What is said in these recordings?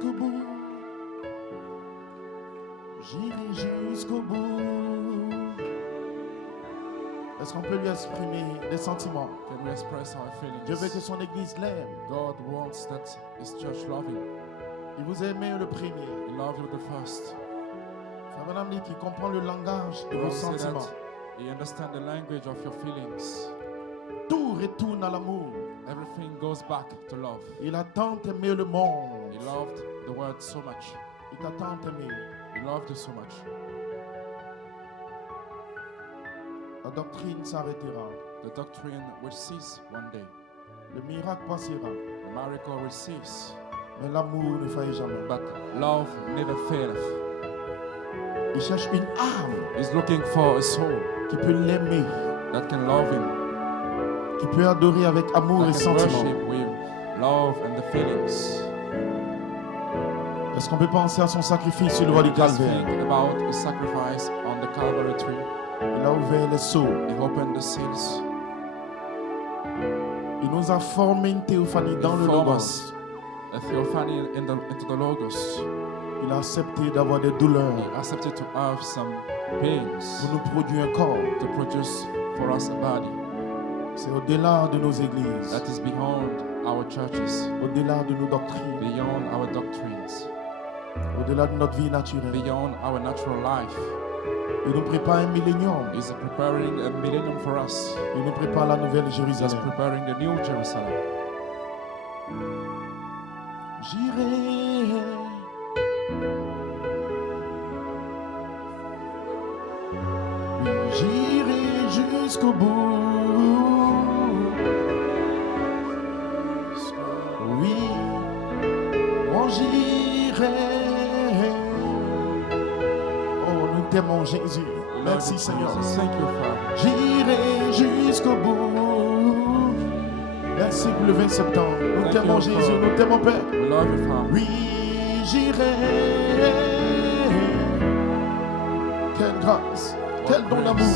jusqu'au bout. J'irai jusqu'au bout. Est-ce qu'on peut lui exprimer des sentiments? Can we express our feelings? Dieu veut que son église l'aime. God wants that His church love Him. Il vous a aimé le premier. He loved you the first. Frère Branham dit qu'il comprend le langage de vos God said sentiments. that He understands the language of your feelings. Tout retourne à l'amour. Everything goes back to love. Il a tant aimé le monde. He loved the world so much. Il t'a tant aimé. He loved you so much. La doctrine s'arrêtera. The doctrine will cease one day. Le miracle passera. The miracle will cease. Mais l'amour ne faillit jamais. But love never faileth. Il cherche une âme He's looking for a soul qui peut l'aimer, that can love Him, qui peut adorer avec amour et that can sentiment. worship with love and the feelings. Est-ce qu'on peut penser à son sacrifice sur le voie du Just calvaire? think about His sacrifice on the Calvary tree. Il a ouvert les seaux. He opened the seals. Il nous a formé une théophanie dans le formed Logos. us a theophany into the Logos. Il a accepté d'avoir des douleurs He accepted to have some pains pour nous produire un corps. to produce for us a body C'est au-delà de nos églises, that is beyond our churches, au-delà de nos doctrines, beyond our doctrines, au-delà de notre vie naturelle. beyond our natural life. Il nous prépare un millénium. He's preparing a millennium for us. Il nous prépare la nouvelle He's Jérusalem. preparing the new Jerusalem. J'irai. J'irai jusqu'au bout. Oui, on j'irai. Oh, nous t'aimons Jésus. Merci Seigneur. Jesus. Thank you, Father. J'irai jusqu'au bout. Merci pour le 20 septembre. Nous Thank t'aimons you, Jésus, Father. nous t'aimons Père. We love you, Father. Oui, j'irai. Quelle grâce, quel don d'amour.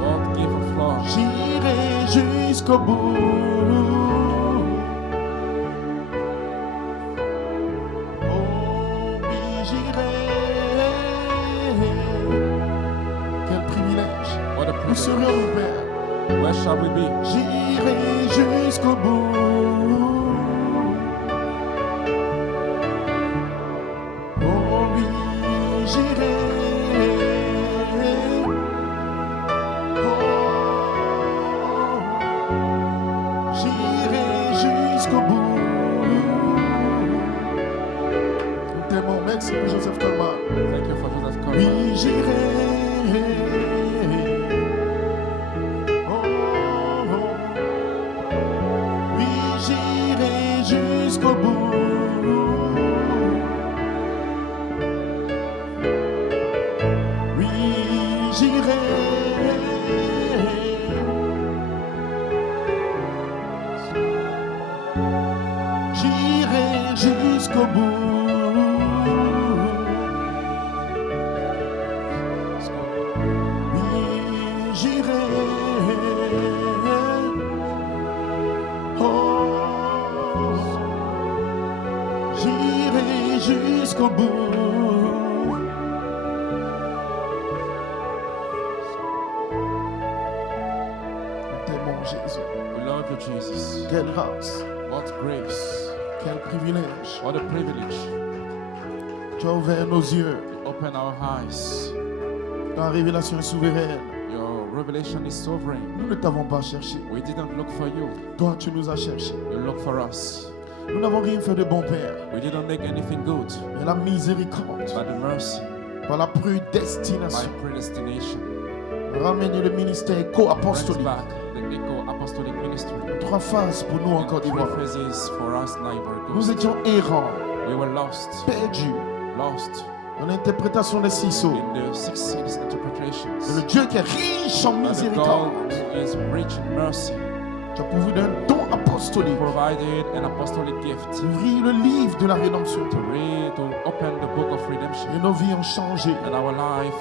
What gift of love. J'irai jusqu'au bout. Oh oui, j'irai. Quel privilège. What a Nous privilege. serions, Père. Where shall we be? J'irai jusqu'au bout. Oh oui, j'irai. Oh, j'irai jusqu'au bout. Nous t'aimons. Merci pour Joseph Colmar. Thank you for Joseph Conrad. Oui, j'irai. Oui, j'irai jusqu'au bout. Oui, j'irai. J'irai jusqu'au bout. Oui, j'irai. Oh, j'irai jusqu'au bout. Nous t'aimons Jésus. We love you, Jesus. Quelle grâce, What grace. quel privilège. What a privilege. Tu as ouvert nos yeux. Open our eyes. Ta révélation est souveraine. Your revelation is sovereign. Nous ne t'avons pas cherché. We didn't look for you. Toi, tu nous as cherché. You look for us. Nous n'avons rien fait de bon, Père. We didn't make anything good. Mais la miséricorde, By the mercy, par la by prédestination, predestination, ramener le ministère brings co-apostolique. back the Echo Apostolic Ministry. 3 phases pour nous en Côte Three d'Ivoire. phases for us now, Ivory Nous Coast. étions errants, We were lost, perdus lost dans l'interprétation des 6 sceaux. in the 6 seals Mais le interpretations. Dieu qui est riche en But the miséricorde, God who is rich in mercy tu as pourvu d'un don apostolique. provided an apostolic gift Ouvrir le livre de la rédemption. to read, to open the book of redemption. Et nos vies ont changé. And our life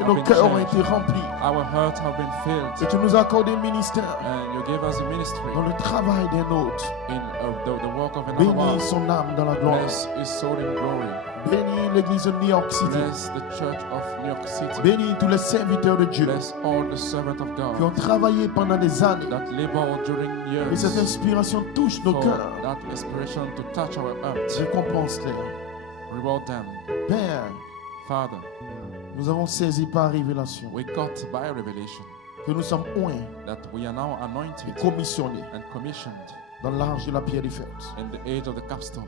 Et have nos been cœurs ont changed. été remplis. Our hearts have been Et filled. tu nous as accordé le ministère And you gave us a ministry dans le travail d'un autre. in the work of another Bénis one. son âme dans la gloire. Bless his soul in glory. Bénis l'église de New York City. Bless the church of New York City. Bénis tous les serviteurs de Dieu Bless all the servants of qui ont God travaillé pendant des années. that labored during Et cette years inspiration touche nos for cœurs. that inspiration to touch our heart. Récompense-les. Reward them. Père, Father, nous avons saisi par révélation we got by revelation que nous sommes oints that we are now et anointed commissionnés and commissioned dans l'âge de la pierre des fêtes in the age of the capstone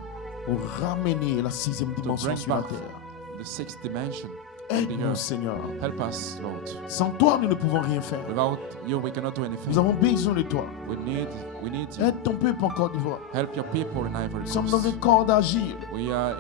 pour ramener la sixième to dimension bring sur la back terre. the sixth dimension. Aide-nous, Seigneur. Help us, Lord. Sans toi, nous ne pouvons rien faire. Without you, we cannot do Nous anything. avons besoin de toi. We need you. Aide ton peuple en Côte d'Ivoire. Help your people in Ivory Nous sommes dans Coast. un corps d'agir. We are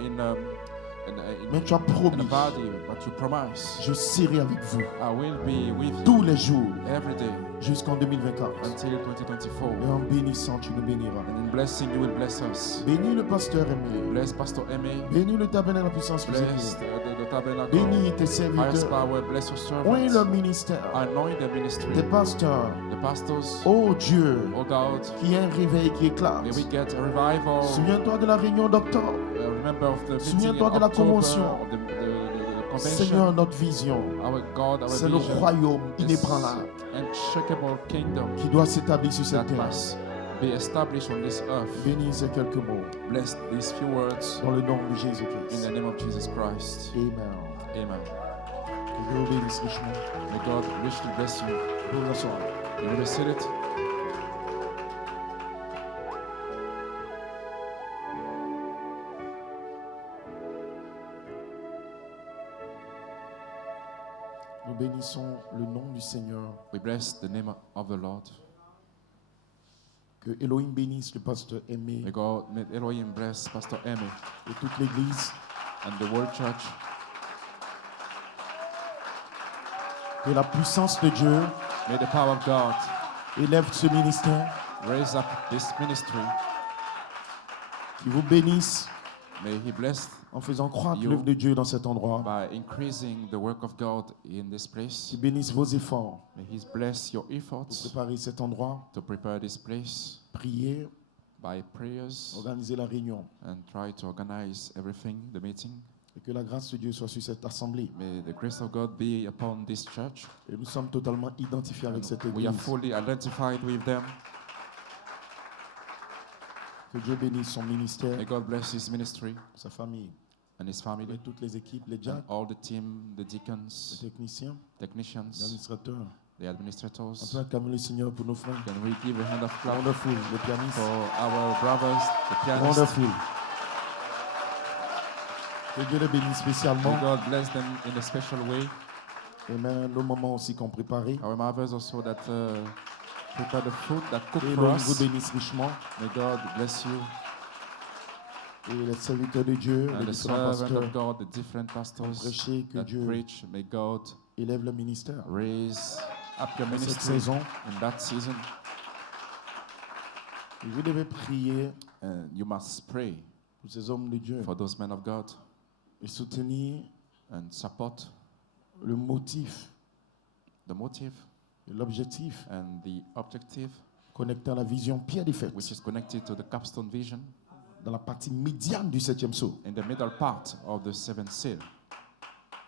Mais tu as in a promis, body, but you promise je serai avec vous I will be with you tous les jours every day jusqu'en 2024. until 2024. Et en bénissant, tu nous béniras. And in blessing, you will bless us. Bénis le pasteur aimé. Bless Pastor Aimé. Bénis le tabernacle de la puissance Bless physique. the tabernacle. Bénis tes Highest serviteurs. power. Bless your Oui, servants. le ministère. Anoint the ministry. Tes pasteurs. The pastors. Oh Dieu, Oh God, qu'il y ait un réveil qui éclate. may we get a revival. Souviens-toi de la réunion d'octobre. Remember of the meeting in Souviens-toi de la October, convention. of the convention. Seigneur, notre vision, Our God, our c'est le vision. royaume This inébranlable unshakable kingdom qui doit s'établir sur cette that terre. must be established on this earth. Bénis ces quelques mots Bless these few words dans le nom de in Jésus-Christ. the name of Jesus Christ. Amen. Amen. Que Dieu vous bénisse richement. May God richly bless you. Vous vous asseoir. You will receive it. Nous bénissons le nom du Seigneur. We bless the name of the Lord. Que Elohim bénisse le pasteur aimé May God, may Elohim bless Pastor Aimé et toute l'église. and the World Church. Que la puissance de Dieu May the power of God élève ce ministère. raise up this ministry. Qu'il vous bénisse May He bless en faisant croître You. l'œuvre de Dieu dans cet endroit. by increasing the work of God in this place. Qu'il bénisse vos efforts May He bless your pour efforts préparer cet endroit. to prepare this place Prier, by prayers organiser la réunion. and try to organize everything, the meeting. Et que la grâce de Dieu soit sur cette assemblée. May the grace of God be upon this church. Et nous sommes totalement identifiés avec cette We are église. fully identified with them. Que Dieu bénisse son ministère, May God bless His ministry sa famille, and His family et toutes les équipes, les and diacres, all the team, the les deacons, techniciens, les technicians, administrateurs. the administrators. On peut acclamer le Seigneur pour nos frères. Can we give a hand of clap Wonderful, les pianistes. for our brothers, the pianists? Wonderful. Que Dieu les bénisse spécialement. May God bless them in a special way. Amen. Nos moments aussi qu'on préparé. Our mothers also that prepare the food, that cook Et for Elohim vous us. bénisse richement. May God bless you Et les serviteurs de Dieu, and les the différents servant pasteurs, of God, the different pastors prêcher que that Dieu preach. May God élève le ministère. raise up your Dans cette ministry saison, in that season. et vous devez prier And you must pray pour ces hommes de Dieu for those men of God et soutenir and support le motif the motive et l'objectif and the objective, connecté à la vision pierre des fêtes which is connected to the capstone vision dans la partie médiane du 7e sceau. in the middle part of the seventh seal.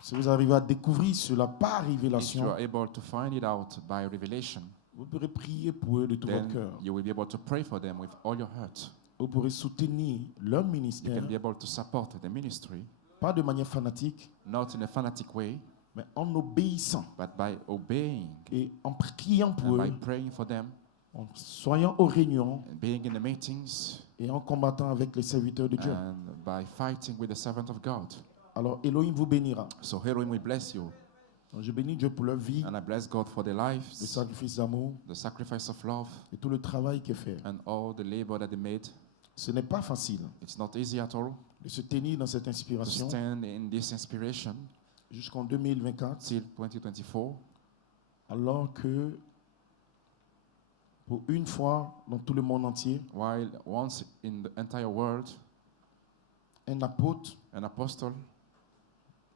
Si vous arrivez à découvrir cela par If you révélation, are able to find it out by revelation, vous pourrez prier pour eux de tout votre then cœur. you will be able to pray for them with all your heart. Vous pourrez soutenir leur You ministère, can be able to support the ministry, pas de manière fanatique, not in a fanatic way, mais en obéissant but by obeying et en priant pour and by eux, praying for them, en soyant aux réunions and being in the meetings, et en combattant avec les serviteurs de Dieu. and by fighting with the servant of God. Alors Elohim vous bénira. So Elohim will bless you, Donc, je bénis Dieu pour leur vie, and I bless God for their le lives, sacrifice d'amour the sacrifice of love, et tout le travail qui est fait. and all the labor that they made. Ce n'est pas facile It's not easy at all de se tenir dans cette to inspiration stand in this inspiration jusqu'en 2024, till 2024, alors que pour une fois dans tout le monde entier, while once in the entire world, un apôtre an apostle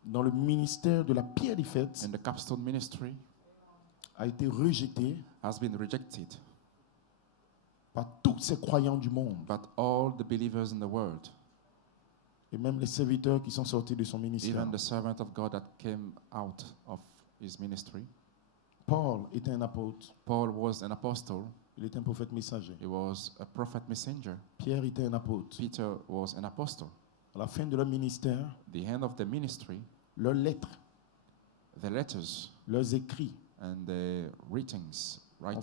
dans le ministère de la pierre des fêtes in the capstone ministry a été rejeté has been rejected par tous ces croyants du monde by all the believers in the world, et même les serviteurs qui sont sortis de son ministère. even the servant of God that came out of his ministry. Paul était un apôtre, Paul was an apostle. il était un prophète messager. He was a prophet messenger. Pierre était un apôtre. Peter was an apostle. À la fin de leur ministère, The end of the ministry, leurs lettres, the letters leurs écrits and the ont writings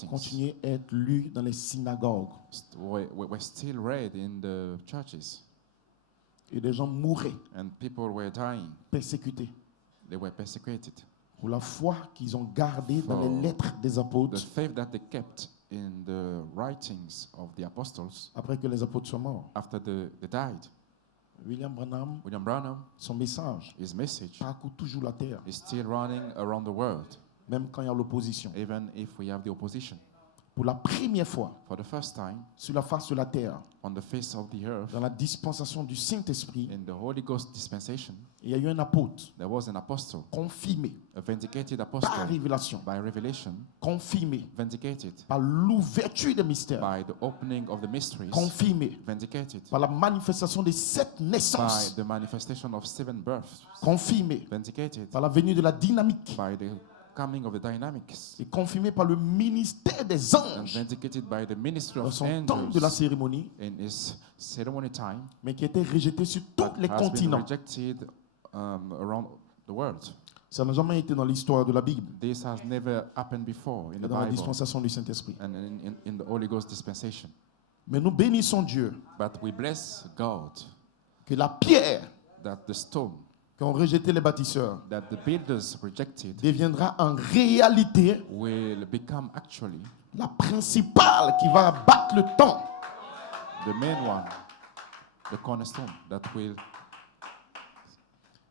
continué à être lus dans les synagogues. were still read in the churches, Et des gens mouraient, and people were dying. persécutés, They were persecuted. pour la foi qu'ils ont gardée dans les For lettres des The apôtres faith that they kept in the writings of the apostles après que les apôtres soient morts. after they died. William Branham, William Branham, son message his message parcourt toujours la terre, is still running around the world, même quand il y a l'opposition. even if we have the opposition. Pour la première fois For the first time sur la face de la terre, on the face of the earth, dans la dispensation du Saint-Esprit, in the Holy Ghost dispensation, il y a eu un apôtre there was an apostle, confirmé a vindicated par apostle révélation, by revelation, confirmé vindicated par l'ouverture des mystères, by the opening of the mysteries, confirmé vindicated par la manifestation des 7 by naissances, the manifestation of 7 births, confirmé vindicated par la venue de la dynamique by the coming of the dynamics, et confirmé par le ministère des and anges vindicated by the ministry dans of son temps de la angels cérémonie, in his ceremony time, mais qui a été rejeté sur tous that les has been continents. rejected around the world. Ça n'a jamais été dans l'histoire de la Bible, This has never happened before in the dans la Bible dispensation du Saint-Esprit. and in the Holy Ghost dispensation. Mais nous bénissons Dieu But we bless God que la pierre that the stone qu'ont rejeté les bâtisseurs that the builders rejected deviendra en réalité will become actually la principale qui va abattre le temps the main one, the cornerstone that will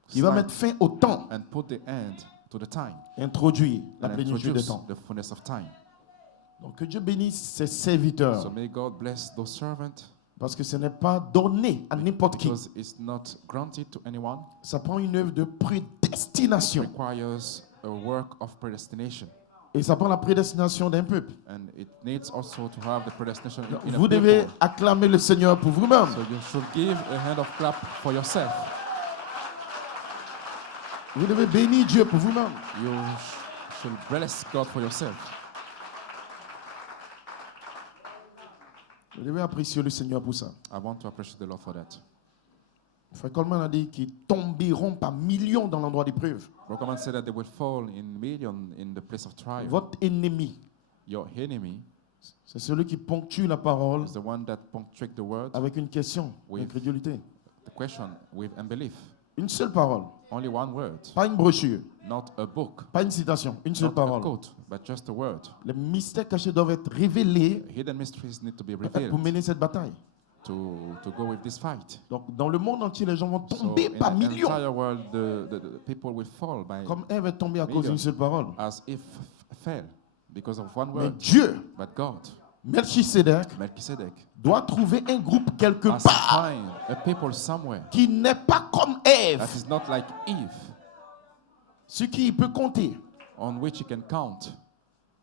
qui va smite mettre fin au temps and put the end to the time et introduire la and plénitude des introduce temps. the fullness of time. Donc que Dieu bénisse ses So serviteurs may God bless those servants, parce que ce n'est pas donné à n'importe qui. because it's not granted to anyone. Ça prend une œuvre de It prédestination requires a work of predestination, et ça prend la prédestination d'un peuple. and it needs also to have the predestination in a Vous devez people. acclamer le Seigneur pour vous-même. So you should give a hand of clap for yourself. Vous devez bénir Dieu pour vous-même. You should bless God for yourself. Vous devez apprécier le Seigneur pour ça. I want to appreciate the Lord for that. Frère Coleman a dit qu'ils tomberont par millions dans l'endroit d'épreuve. Brockman said that they will fall in million in the place of trial. Votre ennemi, Your enemy c'est celui qui ponctue la parole is the one that punctuates the word, avec une question, Oui. incrédulité. the question, with unbelief. Une seule parole, Only one word, pas une brochure, not a book, pas une citation, une seule not a parole. quote, but just a word. Les mystères cachés doivent être révélés Hidden mysteries need to be pour revealed mener cette bataille. to go with this fight. Donc, dans le monde entier, les gens vont So tomber in par the millions. entire world, the people will fall by Comme Ève est tombée à cause d'une seule parole. as if fell because of one Mais word. Dieu, But God, Melchisédek, Melchizedek, doit trouver un groupe quelque has part find a people somewhere qui n'est pas comme Ève, that is not like Eve, ce qui peut compter, on which he can count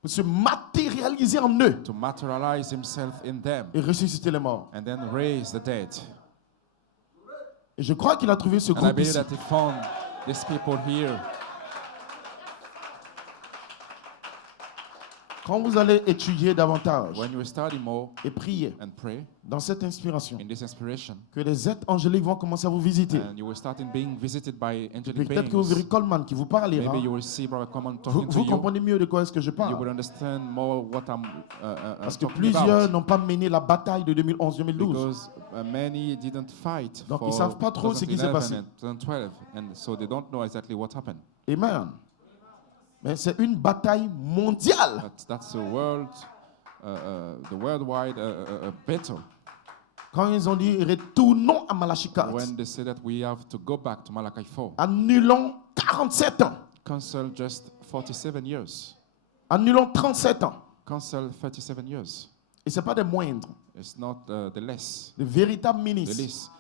pour se matérialiser en eux to materialize himself in them et ressusciter les morts. and then raise the dead. Et je crois qu'il a trouvé ce And I groupe believe ici. that he found these people here. Quand vous allez étudier davantage When you study more et prier and pray dans cette inspiration, in this inspiration, que les êtres angéliques vont commencer à vous visiter. and you will start in being visited by Et angelic peut-être que vous verrez beings, Coleman qui vous parlera. maybe you will see Brother Common Vous, talking to vous you. comprenez mieux de quoi est-ce que je You parle. will understand more what I'm Parce que talking plusieurs about. n'ont pas mené la bataille de 2011-2012. Because many didn't fight Donc, for ils savent pas trop ce qui s'est 2011 passé. and 2012, and so they don't know exactly what happened. Amen. Mais c'est une bataille mondiale. That's the worldwide battle. Quand ils ont dit retournons à Malachie 4, When they say that we have to go back to Malachi 4, annulons 47 ans, cancel just 47 years, annulons 37 ans. cancel 37 years. Et ce n'est pas des moindres, It's not the less, de véritables the ministres least,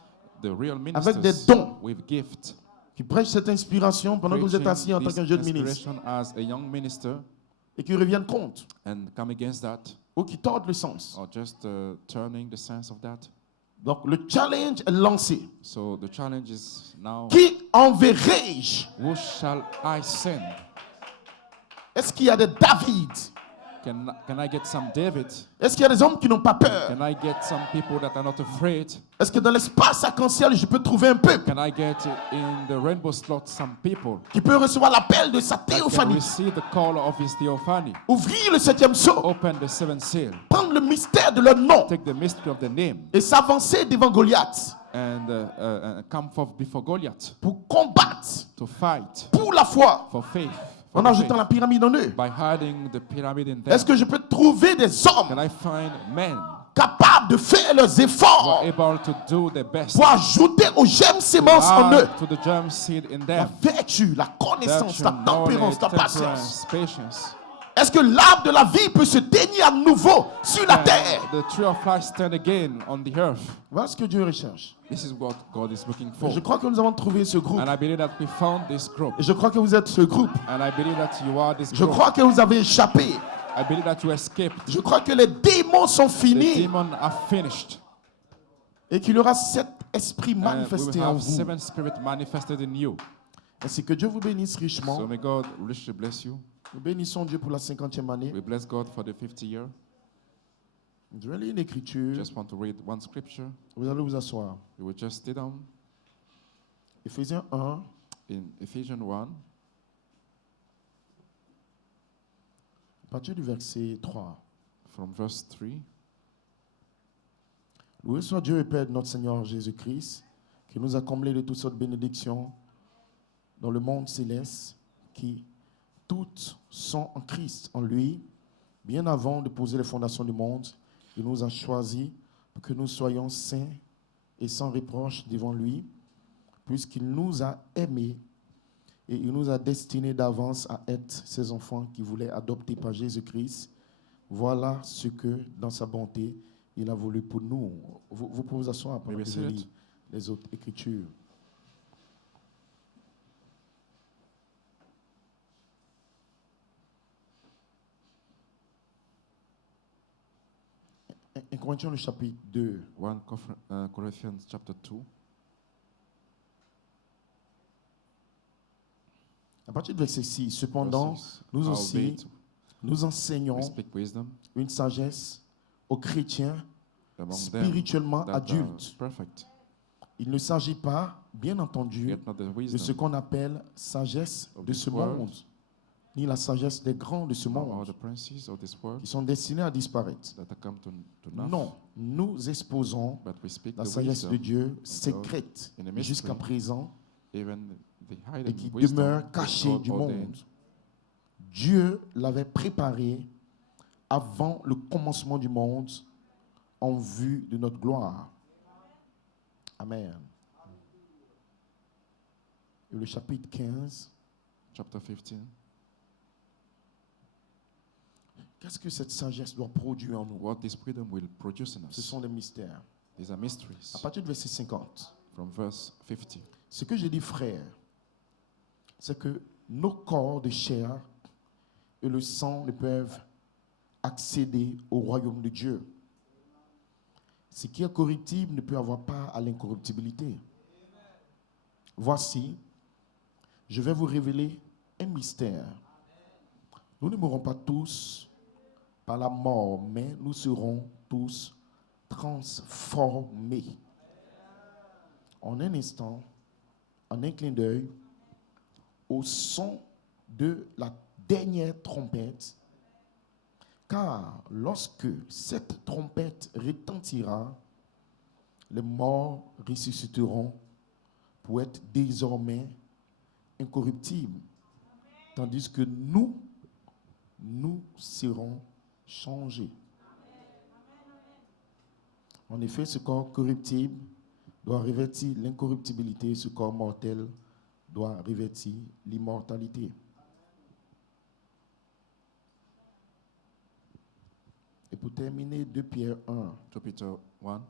the real avec des ministers dons with gift qui prêchent cette inspiration pendant que vous êtes assis en tant Preaching qu'un this jeune ministre inspiration as a young minister et qui reviennent compte and come against that, ou qui tordent le sens. or just turning the sense of that. Donc le challenge est lancé. So the challenge is now, Qui enverrai-je? who shall I send? Est-ce qu'il y a des David? Can I get some David? Est-ce qu'il y a des hommes qui n'ont pas peur? Can I get some people that are not afraid? Est-ce que dans l'espace arc-en-ciel, je peux trouver un peuple Can I get in the rainbow slot some people qui peut recevoir l'appel de sa that can théophanie, receive the call of his theophany, ouvrir le septième sceau, open the seventh seal, prendre le mystère de leur nom take the mystery of the name, et s'avancer devant Goliath and come forth before Goliath pour combattre to fight pour la foi for faith, en for the ajoutant faith, la pyramide en eux. by hiding the pyramid in them. Est-ce que je peux trouver des Can hommes I find men capables de faire leurs who efforts are able to do their best pour ajouter aux gemmes sémences en eux add to the germ seed in la them? vertu, la connaissance, Virtue, la knowledge, tempérance, la patience? temperance, patience. Est-ce que l'arbre de la vie peut se tenir à nouveau sur la terre? The tree of life stand again on the earth. Voilà ce que Dieu recherche. This is what God is looking Et for. je crois que nous avons trouvé ce groupe. And I believe that we found this group. Et je crois que vous êtes ce groupe. And I believe that you are this Je group. crois que vous avez échappé. I believe that you escaped. Je crois que les démons sont The finis demons are finished. et qu'il y aura cet esprit And we manifesté will en have vous. seven spirits manifested in you. Ainsi que Dieu vous bénisse So richement. may God richly bless you. Nous bénissons Dieu pour la 50e année. We bless God for the 50th year. Je vais lire une écriture. Just want to read one scripture. Vous allez vous asseoir. We will just sit down Éphésiens 1, in Ephesians 1, à partir du verset 3. from verse 3. Loué soit Dieu et Père de notre Seigneur Jésus-Christ, qui nous a comblés de toutes sortes de bénédictions dans le monde céleste, qui toutes sont en Christ, en lui. Bien avant de poser les fondations du monde, il nous a choisis pour que nous soyons saints et sans reproche devant lui, puisqu'il nous a aimés et il nous a destinés d'avance à être ses enfants qui voulaient adopter par Jésus-Christ. Voilà ce que, dans sa bonté, il a voulu pour nous. Vous pouvez vous asseoir pendant que je lis les autres écritures. Un Corinthiens, le chapitre 2. 1 Corinthians chapter 2. À partir du verset 6, cependant, verses. nous I'll aussi, read. nous enseignons We speak wisdom une sagesse aux chrétiens among them spirituellement that are adultes. perfect. Il ne s'agit pas, bien entendu, Yet not the de ce wisdom qu'on appelle sagesse of de this ce world, monde, ni la sagesse des grands de ce or monde, the princes of this world qui sont destinés à disparaître. that have come to naught. Non, nous exposons But we speak la the sagesse de wisdom, Dieu secrète in the mystery, jusqu'à présent even the et hidden qui wisdom demeure that cachée God du ordained. monde. Dieu l'avait préparé avant le commencement du monde en vue de notre gloire. Amen. Et le chapitre 15, Chapter 15. qu'est-ce que cette sagesse doit produire en nous? What this freedom will produce in Ce us. sont des mystères. These are mysteries. À partir du verset 50, From verse 50. ce que j'ai dit, frère, c'est que nos corps de chair et le sang ne peuvent accéder au royaume de Dieu. Ce qui est corruptible ne peut avoir part à l'incorruptibilité. Voici, je vais vous révéler un mystère. Nous ne mourrons pas tous par la mort, mais nous serons tous transformés. En un instant, en un clin d'œil, au son de la dernière trompette, car lorsque cette trompette retentira, les morts ressusciteront pour être désormais incorruptibles, tandis que nous serons changés. En effet, ce corps corruptible doit revêtir l'incorruptibilité, ce corps mortel doit revêtir l'immortalité. Et pour terminer, 2 Pierre 1. 2 Peter 1.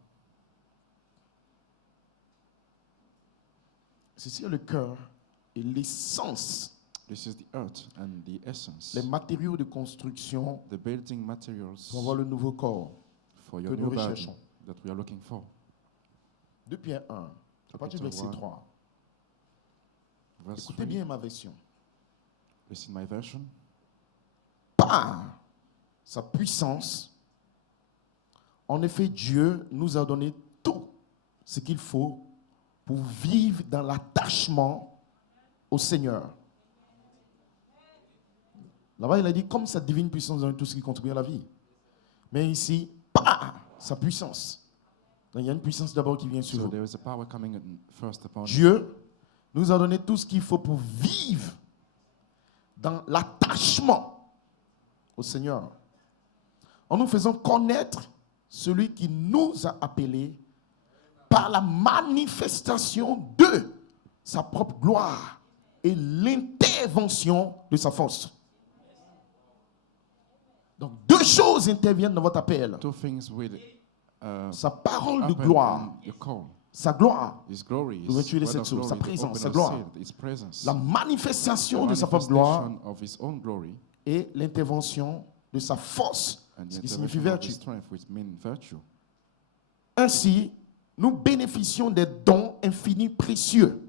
Ceci est le cœur et l'essence, This is the earth and the essence, les matériaux de construction the building materials pour avoir le nouveau corps for your que new nous body recherchons. that we are looking for. 2 Pierre 1, à partir du verset 3. Verse Écoutez 3, bien ma version. listen my version. Par sa puissance, en effet, Dieu nous a donné tout ce qu'il faut pour vivre dans l'attachement au Seigneur. Là-bas, il a dit, comme sa divine puissance donne tout ce qui contribue à la vie. Mais ici, par sa puissance. Donc, il y a une puissance d'abord qui vient sur So vous. there is a power coming in first upon you. Dieu nous a donné tout ce qu'il faut pour vivre dans l'attachement au Seigneur. En nous faisant connaître celui qui nous a appelés par la manifestation de sa propre gloire et l'intervention de sa force. Donc, 2 choses interviennent dans votre appel. Two things will Sa parole de happen gloire, in your call. sa gloire, His glory, his L'ouverture de word cette of source, glory, sa the présence, open sa of gloire. seal, his presence, la the manifestation de sa propre gloire manifestation of his own glory, et l'intervention de sa force, and the ce qui signifie intervention of his vertu. strength, which mean virtue. Ainsi, nous bénéficions des dons infinis précieux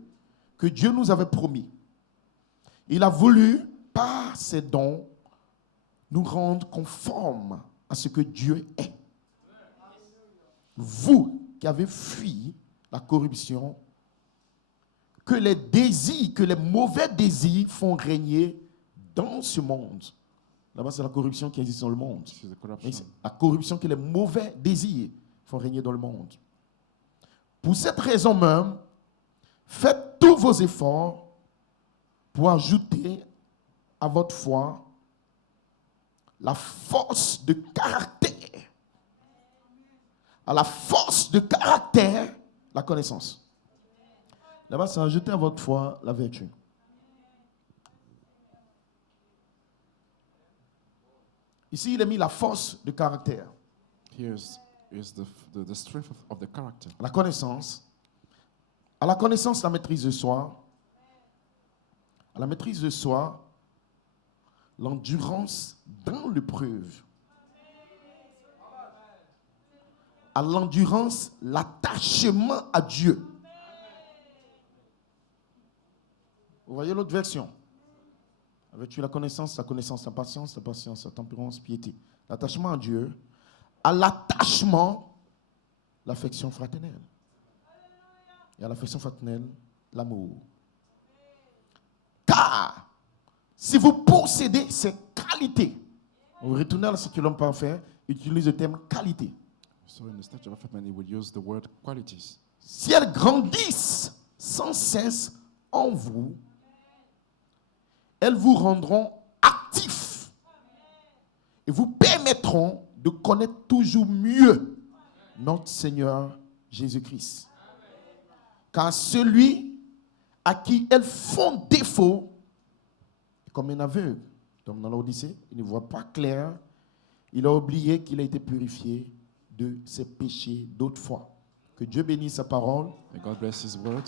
que Dieu nous avait promis. Il a voulu, par ces dons, nous rendre conformes à ce que Dieu est. Vous qui avez fui la corruption, que les désirs, que les mauvais désirs font régner dans ce monde. Là-bas, c'est la corruption qui existe dans le monde. This is the Mais corruption. c'est la corruption que les mauvais désirs font régner dans le monde. Pour cette raison même, faites tous vos efforts pour ajouter à votre foi la force de caractère. À la force de caractère, la connaissance. Là-bas, c'est ajouter à votre foi la vertu. Ici, il a mis la force de caractère. Here's the strength of the character. La connaissance. À la connaissance, la maîtrise de soi. À la maîtrise de soi, l'endurance dans l'épreuve. À l'endurance, l'attachement à Dieu. Vous voyez l'autre version. Avec la connaissance, la patience, la tempérance, piété. L'attachement à Dieu. À l'attachement, l'affection fraternelle. Et à l'affection fraternelle, l'amour. Car, si vous possédez ces qualités, vous retournez à ce que l'homme parfait, utilise le terme qualité. So in the stature of a man, he would use the word qualities. Si elles grandissent sans cesse en vous, elles vous rendront actifs et vous permettront de connaître toujours mieux notre Seigneur Jésus-Christ. Car celui à qui elles font défaut, comme un aveugle, comme dans l'Odyssée, il ne voit pas clair, il a oublié qu'il a été purifié de ses péchés d'autrefois. Que Dieu bénisse sa parole. May God bless his word.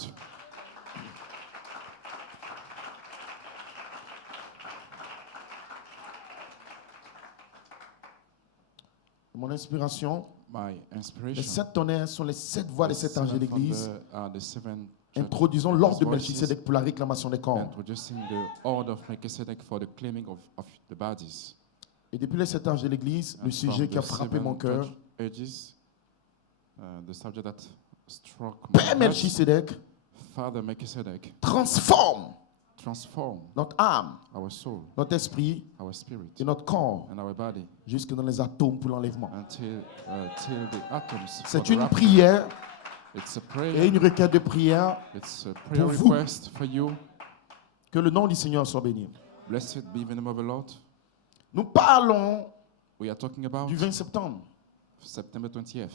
Mon inspiration, My les inspiration 7 tonnerres sont les 7 voix des 7 anges de l'Église, the seven introduisant l'ordre de voices, Melchisedec pour la réclamation des corps. introducing the order of Melchizedek for the claiming of the bodies. Et depuis les 7 anges de l'Église, le And sujet from qui a the frappé seven mon cœur, church ages, the subject that struck my Père heart, Melchisedec Father Melchizedek, transforme transform notre âme, our soul, notre esprit our spirit, et notre corps and our body jusque dans les atomes pour l'enlèvement. until till the atoms. for C'est the une rapture. prière It's a et prayer. une requête de prière It's a prayer pour vous. request for you. que le nom du Seigneur soit béni. Blessed be the name of the Lord. Nous parlons We are talking about du 20 septembre. September 20th.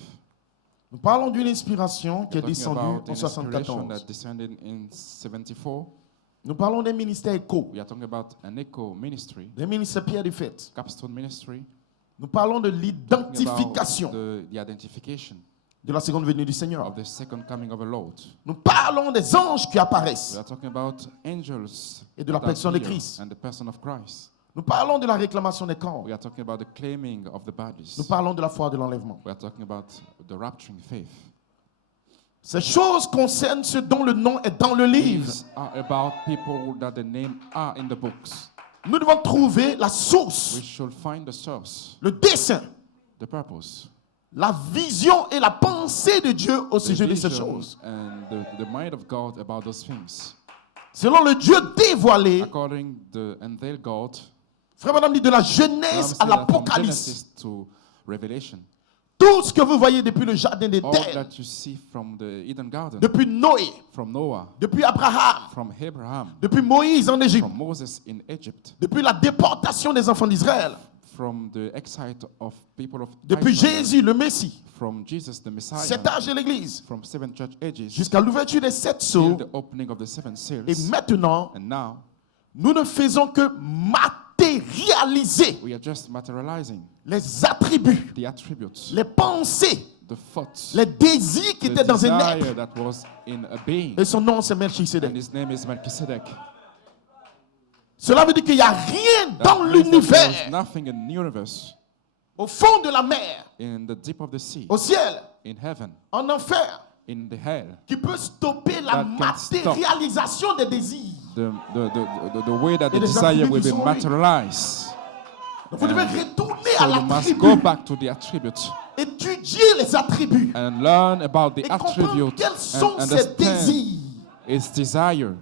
Nous parlons d'une inspiration qui est We're talking descendue about en an inspiration 74. that descended in 74. Nous parlons d'un ministère écho, We are talking about an echo ministry, d'un ministère Pierre des Fêtes. capstone ministry. Nous parlons de Talking about l'identification the identification de la seconde venue du Seigneur. of the second coming of the Lord. Nous parlons des anges qui We apparaissent are talking about angels et de la that personne de appear Christ. and the person of Christ. Nous parlons de la réclamation des corps. We are talking about the claiming of the bodies. Nous parlons de la foi de l'enlèvement. We are talking about the rapturing faith. Ces choses concernent ceux dont le nom est dans le livre. These are about people that the name are in the books. Nous devons trouver la We source, should find the source, le dessein, the purpose, la vision et la pensée de Dieu au the sujet de ces vision, choses. and the mind of God about those things. Selon le Dieu dévoilé, According to the unveiled God, frère madame dit de la Genèse à from l'Apocalypse. Genesis to Revelation, Tout ce que vous voyez depuis le jardin all d'Éden, that you see from the Eden garden, depuis Noé, from Noah, depuis Abraham, from Abraham, depuis Moïse en Égypte, from Moses in Egypt, depuis la déportation des enfants d'Israël, from the exile of people of depuis Israel, Jésus le Messie, from Jesus the Messiah, cet âge de l'Église, from seven church ages, jusqu'à l'ouverture des 7 till sceaux. the opening of the seven seals. Et maintenant, And now, nous ne faisons que matérialiser we are just materializing les attributs, the attributes, les pensées, the thoughts, les désirs qui the étaient dans un desire être. that was in a being. Et son nom, c'est And Melchisedec. his name is Melchizedek. Cela veut dire qu'il n'y a rien That dans means that there is l'univers, nothing in the universe, au fond de la mer, in the deep of the sea, au ciel, in heaven, en enfer, in the hell, qui peut stopper la That can stop matérialisation des désirs. the way that the Et les desire attributs will qui be sont en lui. materialized. Donc vous devez retourner So à you must go l'attribut, back to the attributes étudier les attributs and learn about the et comprendre attributes quels sont and ses understand désirs. its desires.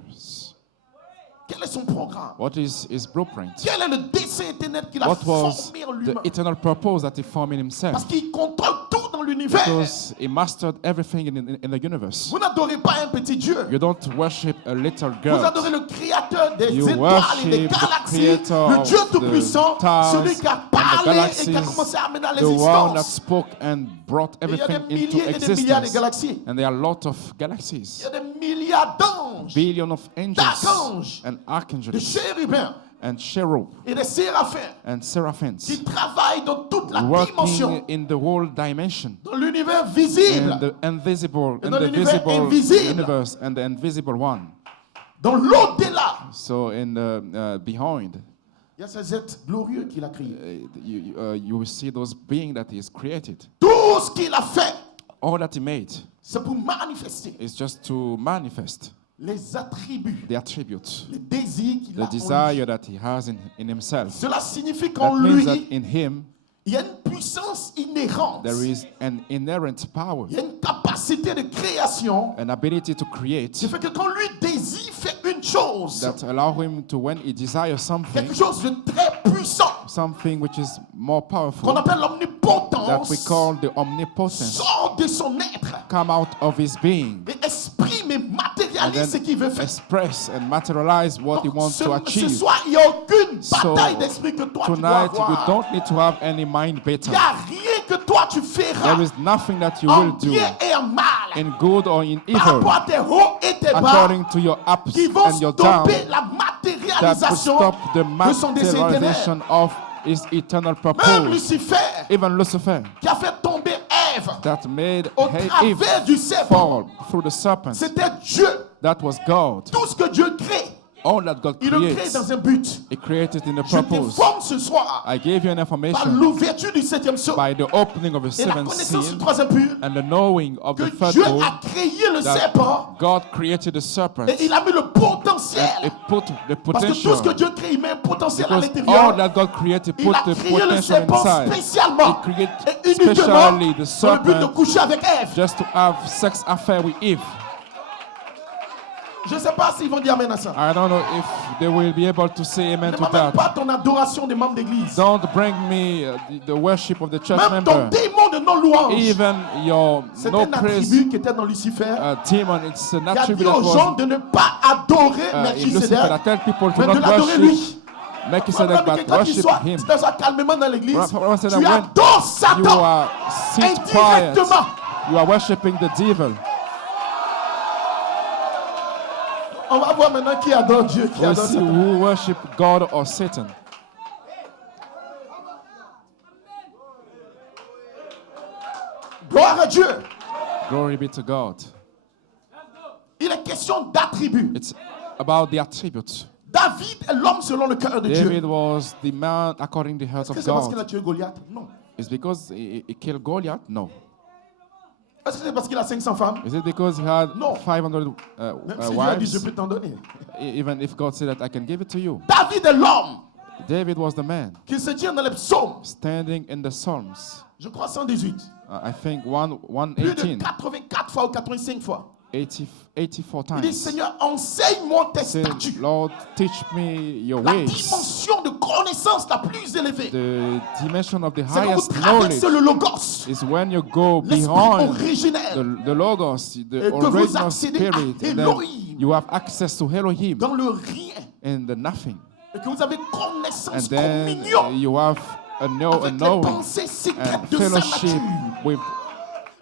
Quel est son programme? What is his blueprint? Quel est le dessein éternel qu'il a What was formé en the lui-même? eternal purpose that he formed in Parce himself? qu'il contrôle tout dans l'univers. Because he mastered everything in the universe. Vous n'adorez pas un petit Dieu. You don't worship a little Vous girl. adorez le créateur des You étoiles et des worship the galaxies, creator le Dieu of tout-puissant, the stars celui qui a and the parlé et qui a galaxies, commencé à amener à the one that l'existence. spoke and brought Et il y a everything des into milliers et des milliards de existence. galaxies. And there are a lot of Il y galaxies, a des milliards d'anges, billion of angels d'archanges, and de archangels chérubins and cherub et des séraphins and seraphims qui travaillent dans toute la working dimension, in the whole dimension, dans l'univers in visible, the invisible, Et in dans the l'univers visible invisible. universe and the invisible one. dans l'au-delà. So in the behind, Il y a ces êtres glorieux qu'il a créés. you will see those beings that he has created. Tout ce qu'il a fait, All that he made c'est pour manifester is just to manifest les attributs, the attributes, les désirs qu'il a the en lui. desire that he has in himself. Cela signifie That qu'en means that lui, in him il y a une puissance inhérente. there is an inherent power, Il y a une capacité de création an ability to create qui fait que quand lui désire faire une chose, that allow him to, when he desires something, quelque chose de très puissant, something which is more qu'on powerful, appelle that l'omnipotence, we call the omnipotence, sort de son être come out of his being et exprime et and matérialise ce qu'il veut then faire. express and materialize what he Donc, wants to ce achieve. soir, il n'y a aucune So bataille d'esprit que toi tu dois tonight you avoir. don't need to have any mind Il battle. n'y a rien que toi tu feras There is nothing that you en will do bien et en mal in good or in par evil rapport à tes hauts et tes bas according to your ups qui vont and your downs stopper la that will matérialisation stop the de son dessein éternel. materialization of his eternal Même purpose. Lucifer Even Lucifer qui a fait tomber Ève that made au Eve travers du serpent, fall through the serpent, c'était Dieu. that was God. Tout ce que Dieu crée, All that God il le crée creates, dans un but. He created in a Je purpose. t'informe ce soir I gave you an par information l'ouverture du septième sceau by the opening of the et la seventh connaissance du seal troisième but and the knowing of the que third Dieu bowl a créé le that serpent God created the serpent et il a mis le and potentiel. it put the Parce que tout ce que potential. Dieu crée, il met un potentiel à Because all l'intérieur. that God created Il put a the créé le potential serpent inside. spécialement He created et uniquement specially the dans le but de serpent coucher avec Ève. just to have sex affair with Eve. Je ne sais pas s'ils vont dire amen à ça. I don't know if they will be able to say amen Ne to m'amène that. pas ton adoration des membres d'église. Don't bring me the worship of the church Même ton member. démon de non-louange. Even your C'est no un praise attribut qui était dans Lucifer. demon. It's an Qui a dit attribute that aux gens was de ne pas adorer in Lucifer Melchisedec, that tell people to mais de not l'adorer worship lui. Melchizedek but Quelqu'un qui worship soit him. calmement dans l'église, Brother said tu that when adores You Satan are sit quiet. indirectement. You are worshiping the devil. On va voir maintenant qui adore Dieu, qui We'll adore see Satan. who worship God or Satan. Gloire à Dieu. Glory be to God. Il est question d'attributs. It's about the attributes. David est l'homme selon le cœur de Dieu. David was the man according to the heart Est-ce que of c'est parce qu'il a God. tué Goliath? Non. Is because he killed Goliath? No. Est-ce que c'est parce qu'il a 500 femmes? Is it because he had No. 500 Même si Dieu a dit, je wives? peux t'en donner. Even if God said that I can give it to you. David est l'homme David was the man qui se tient dans les psaumes. standing in the Psalms. Je crois 118. I think Plus de 118, 84 fois ou 85 fois. 84 Il dit, times. Seigneur, enseigne-moi tes Say, statuts. Lord, teach me your La ways. dimension de connaissance la plus élevée. The dimension of the C'est quand vous highest traversez knowledge le logos, is when you go l'esprit beyond originel, the Logos, Et the que vous original accédez à spirit, and then Elohim. you have access to Elohim dans le rien, in the nothing. et que vous avez And connaissance, then communion you have a avec les knowing pensées secrètes and de sa fellowship nature. with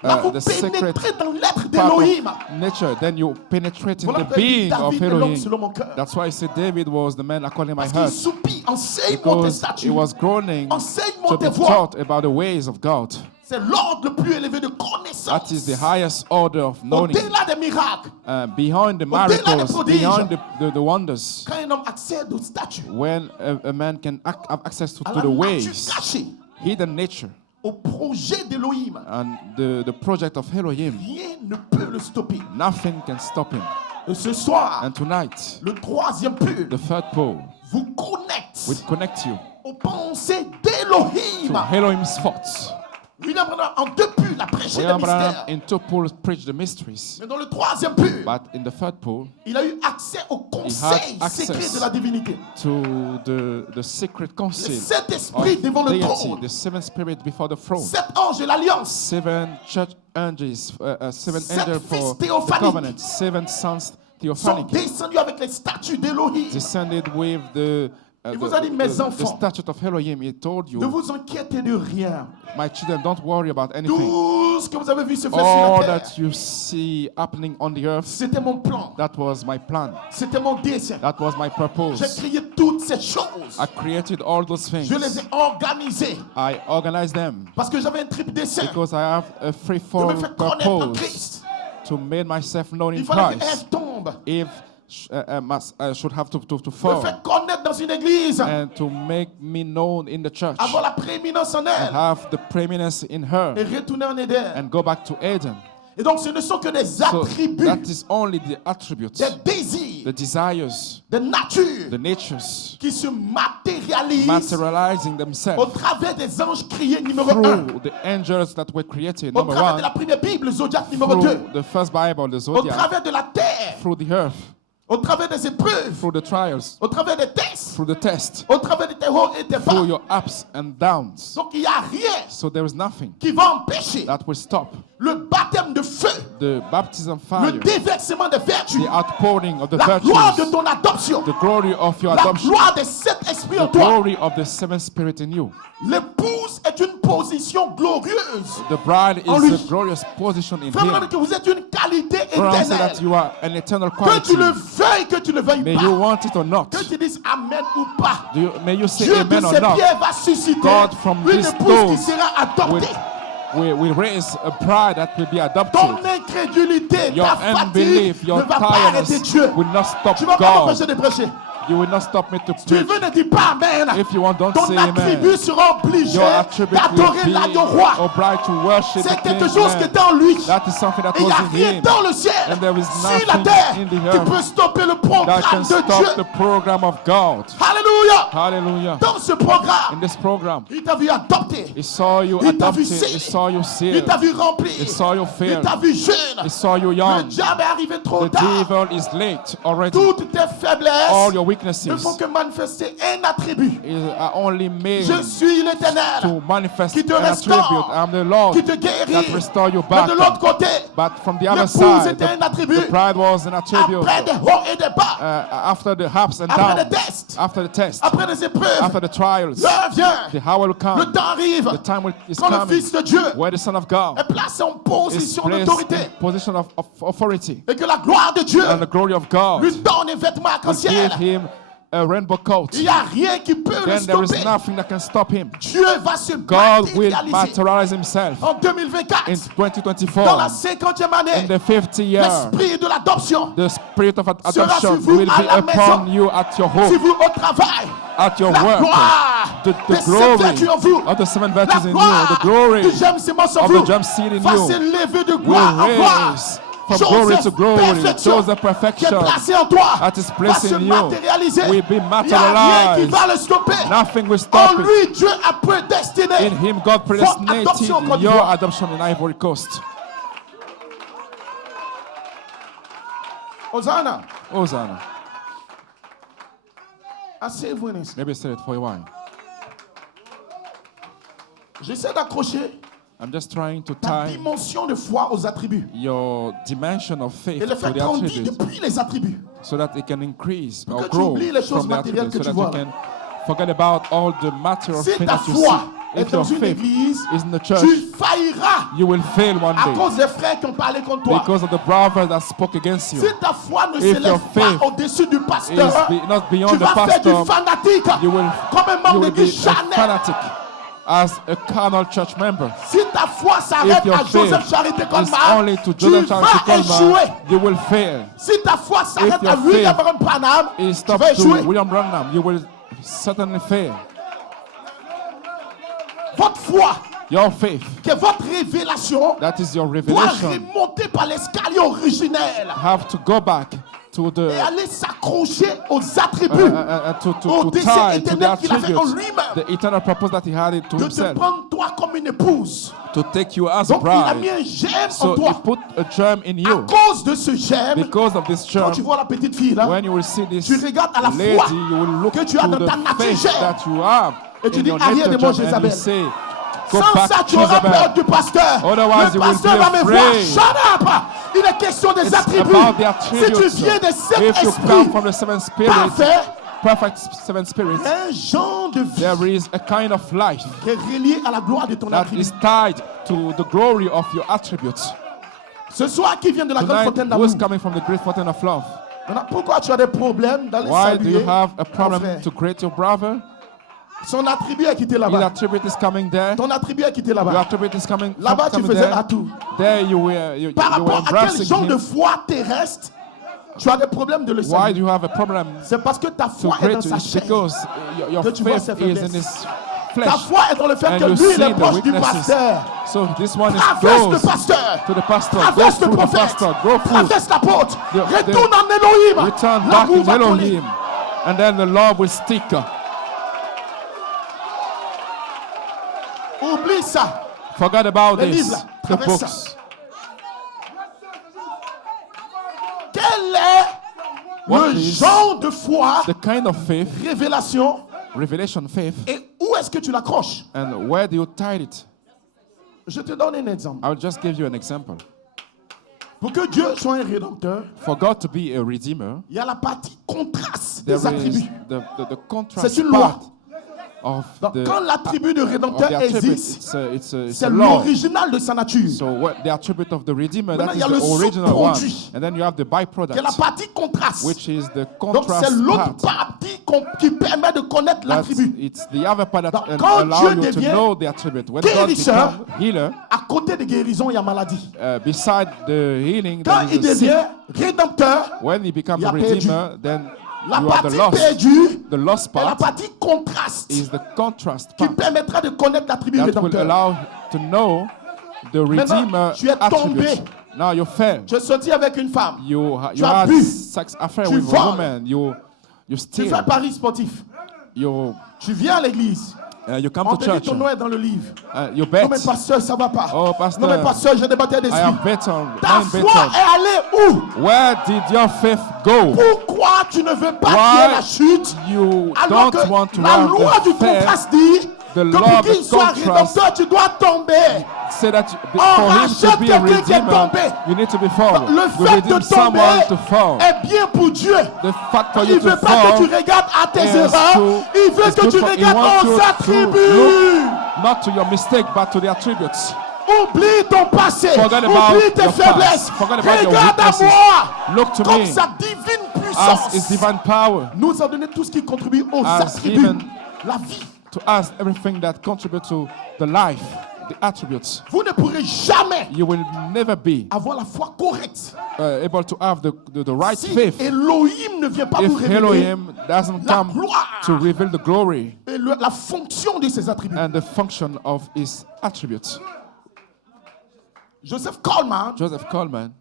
Là, vous the secret pénétrez dans l'être part d'Elohim. of nature. Then you penetrate in Voilà the pourquoi il dit, being of David est l'homme Elohim. selon mon cœur. That's why I said David was the man according to my Parce qu'il heart, soupit, enseigne-moi tes because statuts. he was groaning Enseigne-moi to tes be voies. taught about the ways of God. C'est l'ordre le plus élevé de That connaissance. is the highest order of knowing. Au-delà des miracles, Behind the Au-delà des miracles, prodiges. behind the wonders, quand un homme accède au statut, when a man can have access to à the la nature ways, cachée, hidden nature, au projet d'Elohim, and the project of Elohim, rien ne peut le stopper. nothing can stop him. Et ce soir, And tonight, le troisième pôle the third pole vous connecte will connect you aux pensées to d'Elohim. Elohim's thoughts. William Branham, en deux pôles, a prêché des William Branham mystères. in two poles preached the mysteries, Mais dans le troisième pôle, but in the third pole, il a eu accès au conseil access secret de la divinité. to the secret Le council Saint-Esprit of devant le deity, trône. the seven spirit before the throne. 7 anges de l'Alliance. Seven church angels, seven Sept angels fils for the théophaniques covenant, seven sons Sont theophanic, descendus avec les statues d'Elohim. descended with the Il vous a dit, mes enfants, statute of Elohim. He told ne you, vous inquiétez de rien. my children, don't worry about anything. Tout ce que vous avez vu se faire All sur la terre, that you see happening on the earth, c'était mon plan. that was my plan. C'était mon dessein. That was my J'ai purpose. créé toutes ces choses. I created all those things. Je les ai organisées I organized them parce que j'avais un triple dessein because I have a de me threefold faire connaître en purpose Christ. to make myself known in Il fallait que Christ. Ève tombe. If should have to Me fall faire connaître dans une église. and to make me known in the church, Avoir la prééminence en and elle. have the preeminence in Et her, retourner en Éden. and go back to Eden. Et donc ce ne sont que des So attributs, that is only the attributes, des désirs, the desires, des natures the natures qui se matérialisent materializing au themselves travers des anges criés numéro 1. through the angels that were created, Au number travers de la one, première Bible, Zodiac numéro 2. through the first Bible, the Au zodiac, travers de la terre. through the earth, Au travers des épreuves. through the trials, Au travers des tests. through the test, Au travers de tes hauts et tes bas. through your ups and downs. Donc il n'y a rien So there is nothing qui va empêcher that will stop le baptême de feu, the baptism le fire, déversement de vertus, the outpouring of the la gloire de virtues, ton adoption, the glory of your la adoption, gloire des sept esprits en the toi. glory of the seven spirit in you. L'épouse est une position glorieuse. The bride En is lui. a glorious position in Frère, him. que vous êtes une qualité Brother, say éternelle. that you are an eternal Que quality. tu le veuilles, que tu le veuilles May pas. you want it or not. Que tu dises Amen ou pas. May you say Dieu de amen or ses not. pierres va susciter God from une these épouse qui stones sera adoptée. will raise a bride that will be Ton adopted. incrédulité, Your ta fatigue unbelief, ne your va pas arrêter tiredness Dieu. will not stop Tu vas pas m'empêcher God. de prêcher. You will not stop me to Tu preach. veux, ne dis pas Amen. If you want, don't Ton say attribut amen. sera obligé Your attribute will d'adorer be l'agneau roi. obliged to worship C'est the quelque King chose qui man. est en lui. That is something that Et il n'y was a in rien him. dans le ciel, And there is sur la nothing terre, in the qui earth peut stopper le that programme can de stop Dieu. the program of God. Alléluia. Hallelujah. Dans ce programme, In this program, il t'a vu adopter. he saw you Il t'a vu adopted, he scellé. saw you Il sealed, t'a vu remplir. he saw you Il filled, t'a vu jeune. he saw you Le young. diable est arrivé trop The tard. devil is late already. Toutes tes All faiblesses your ne weaknesses font que manifester un attribut. are only made Je suis l'Éternel to manifest qui te an attribute. restaure, I'm the Lord qui te guérit. that restore you Mais back. de l'autre côté, But from the other l'épouse side, était un attribut. the pride was an attribute. Après des hauts et des bas, After the ups and après des downs, tests, after the test, après des épreuves, after the trials, l'heure vient, the hour will le come, temps arrive, the time is quand le coming, Fils de Dieu where the Son of God est placé en is position placed d'autorité in position of authority, et que la gloire de Dieu and the glory of God lui donne un vêtement will give arc-en-ciel. him a rainbow coat, il n'y a rien qui peut le then there is stopper. nothing that can stop him. Dieu va se God will matérialiser materialize himself en 2024. in Dans 2024. la 50e In année, the 50th year, l'esprit de l'adoption. the spirit of sur adoption vous will à be la upon maison, you at your sur home, vous au travail. at your La work. gloire The des sept glory vertus en vous. of the seven La virtues in you, gloire the glory du germe sémence en of vous the germ seed in va you s'élever de will gloire en gloire. raise from glory to glory. Joseph Qui est perfection placé en toi that is va placed se in you matérialiser. will be Il n'y a rien qui materialized. va le stopper. Nothing will En stop it. lui, Dieu a prédestiné. In him, God predestinated adoption en Côte your d'Ivoire. adoption in Ivory Coast. Hosanna, Hosanna. asseyez-vous un instant. Maybe say it for a while. J'essaie d'accrocher I'm just trying to ta tie dimension de foi aux attributs. your dimension of faith Et le to fait the grandir attributes depuis les attributs. so that it can increase Pour or que tu grow oublies les choses from the matérielles attributes, que so tu that you vois là. can forget about all the material Si things ta that you foi see. est If dans your une faith église, is in the church, tu failliras you will fail one à day cause des frères qui ont parlé contre toi. because of the brothers that spoke against you. Si ta foi ne If s'élève your pas faith au-dessus du Is pasteur, not tu beyond the vas faire du pastor, fanatique you will, comme un you membre will be d'église a Chanel. fanatic as a carnal church member. Si ta foi s'arrête If your à Joseph faith Charité is Colmar, only to tu Joseph Charity vas échouer. Colmar, you will fail. Si ta foi s'arrête your à William faith Baron Branham, Is tu stop vas échouer. to William Branham, you will certainly fail. Votre foi, Your faith, qui est votre révélation, that is your doit revelation, remonter par l'escalier originel have to go back to et the aller s'accrocher aux attributs, au to dessein tie to the éternel qu'il a fait en attributes, lui-même, the eternal purpose that he had it to de te himself, prendre toi comme une épouse. to take you as a Donc il a mis bride. un germe en So he toi. put a germ in À you. cause de ce germe, Because of this quand germ, tu vois la petite fille là, when you will see this tu regardes à la lady, foi you will look que to tu as dans ta the nature faith germe. that you have Et tu in dis, your arrière de nature moi, germ, and Jézabel. you say, go Sans back ça, tu auras peur Jezebel. du pasteur. Otherwise, Le you will pasteur be va me voir. afraid. Shut up! Il est question des It's attributs. about the Si tu attributes. viens des sept If you come esprits from the seven spirits, parfaits, perfect seven spirits, un genre de vie there is a kind of life qui est relié à la gloire de ton that attribut. is tied to the glory of your attributes. Ce soir, qui vient de la grande Tonight, fontaine who d'amour? is coming from the great fountain of love? Maintenant, pourquoi tu as des problèmes dans les Why do you saluer have a ton problem frère? to greet your brother? Son attribut est quitté His là-bas. attribute is coming there. Ton attribut est quitté Your là-bas. attribute is coming, Là-bas, tu coming faisais there. l'atout. There you were, you Par were rapport à quel embracing genre de him. foi terrestre tu as des problèmes de le Why saluer? do you have a problem C'est parce que ta to foi est greet dans you? sa It's chair. because your que tu vois ses faith is in faiblesses. his Ta flesh. foi est dans le fait And que you lui, il see est the proche du weaknesses. pasteur. So this one is Traverse le close pasteur. to the pastor. Go Traverse le through the prophète. pastor. Go through. Traverse l'apôtre. The- Retourne en Elohim. Return back L'amour in va coller. Elohim. And then the love will stick. Oublie ça. Forget about Les this. livres, là. The Traverse books. ça. Quel est What le is genre de foi, The kind of faith, révélation, revelation faith, et où est-ce que tu l'accroches? and where do you tie it? Je te donne un exemple. I'll just give you an example. Pour que Dieu soit un rédempteur, For God to be a redeemer, il y a la partie contraste there des is attributs. the contrast C'est une loi. part of Donc, the, quand l'attribut de of rédempteur the attribute. existe, It's c'est a law. l'original de sa nature. So what the attribute of the redeemer, Maintenant, that il is y a le the original one. sous-produit. And then you have the Qui est la byproduct, partie contraste. which is the Donc c'est contrast l'autre part. partie qui permet de connaître That's, l'attribut. it's the other part that Donc, quand allow Dieu you to devient know the attribute. When God guérisseur, becomes healer, À côté de guérison, il y a maladie. beside the healing, Quand there il is a sick. devient rédempteur, When he becomes il y a a redeemer, then la you are the partie lost. perdue The lost est la part partie contraste is the contrast qui part permettra de connaître l'attribut that will rédempteur. allow to know the redeemer tu es tombé. attribute. Now you fell. Je suis sorti avec une femme. You Tu you as had bu. sex affair Tu with voles. a woman. You Tu steal. fais Paris sportif. You Tu viens à l'église. you come On to te dit church. ton nom est dans le livre. You Non bet. mais pasteur, ça va pas. Oh, pasteur, Non mais pasteur, j'ai des batailles I d'esprit. have bet on. Ta I'm bet foi on. est allée où? Where did your faith go? Pourquoi tu ne veux pas qu'il y ait la Why chute? you Alors don't que want to la have loi the du faith? contraste dit The que law pour of qu'il the soit contrast rédempteur, tu dois tomber. Say that On for him to rachète be a quelqu'un qui est redeemer, tombé. you need to be fallen. Le You fait de redeem someone tomber to fall. est bien pour Dieu. The fact for Il you ne veut to pas que fall tu regardes à tes is erreurs. to- Il veut is que good tu for- he regardes wants you aux to attributs. look not to your mistake, but to the attributes. Oublie ton passé. Forget about Oublie tes your past. faiblesses. Forget about your Regarde à weaknesses. moi. Look to Comme me sa divine us His puissance, divine power, nous a donné tout ce qui contribue aux Has attributs, given la vie. to us everything that contributes to the life, the attributes. Vous ne pourrez jamais You will never be avoir la foi correcte able to have the right si faith Elohim ne vient pas vous if révéler Elohim doesn't la come gloire to reveal the glory et la fonction de ses attributs. and the function of His attributes. Joseph Coleman, Joseph Coleman,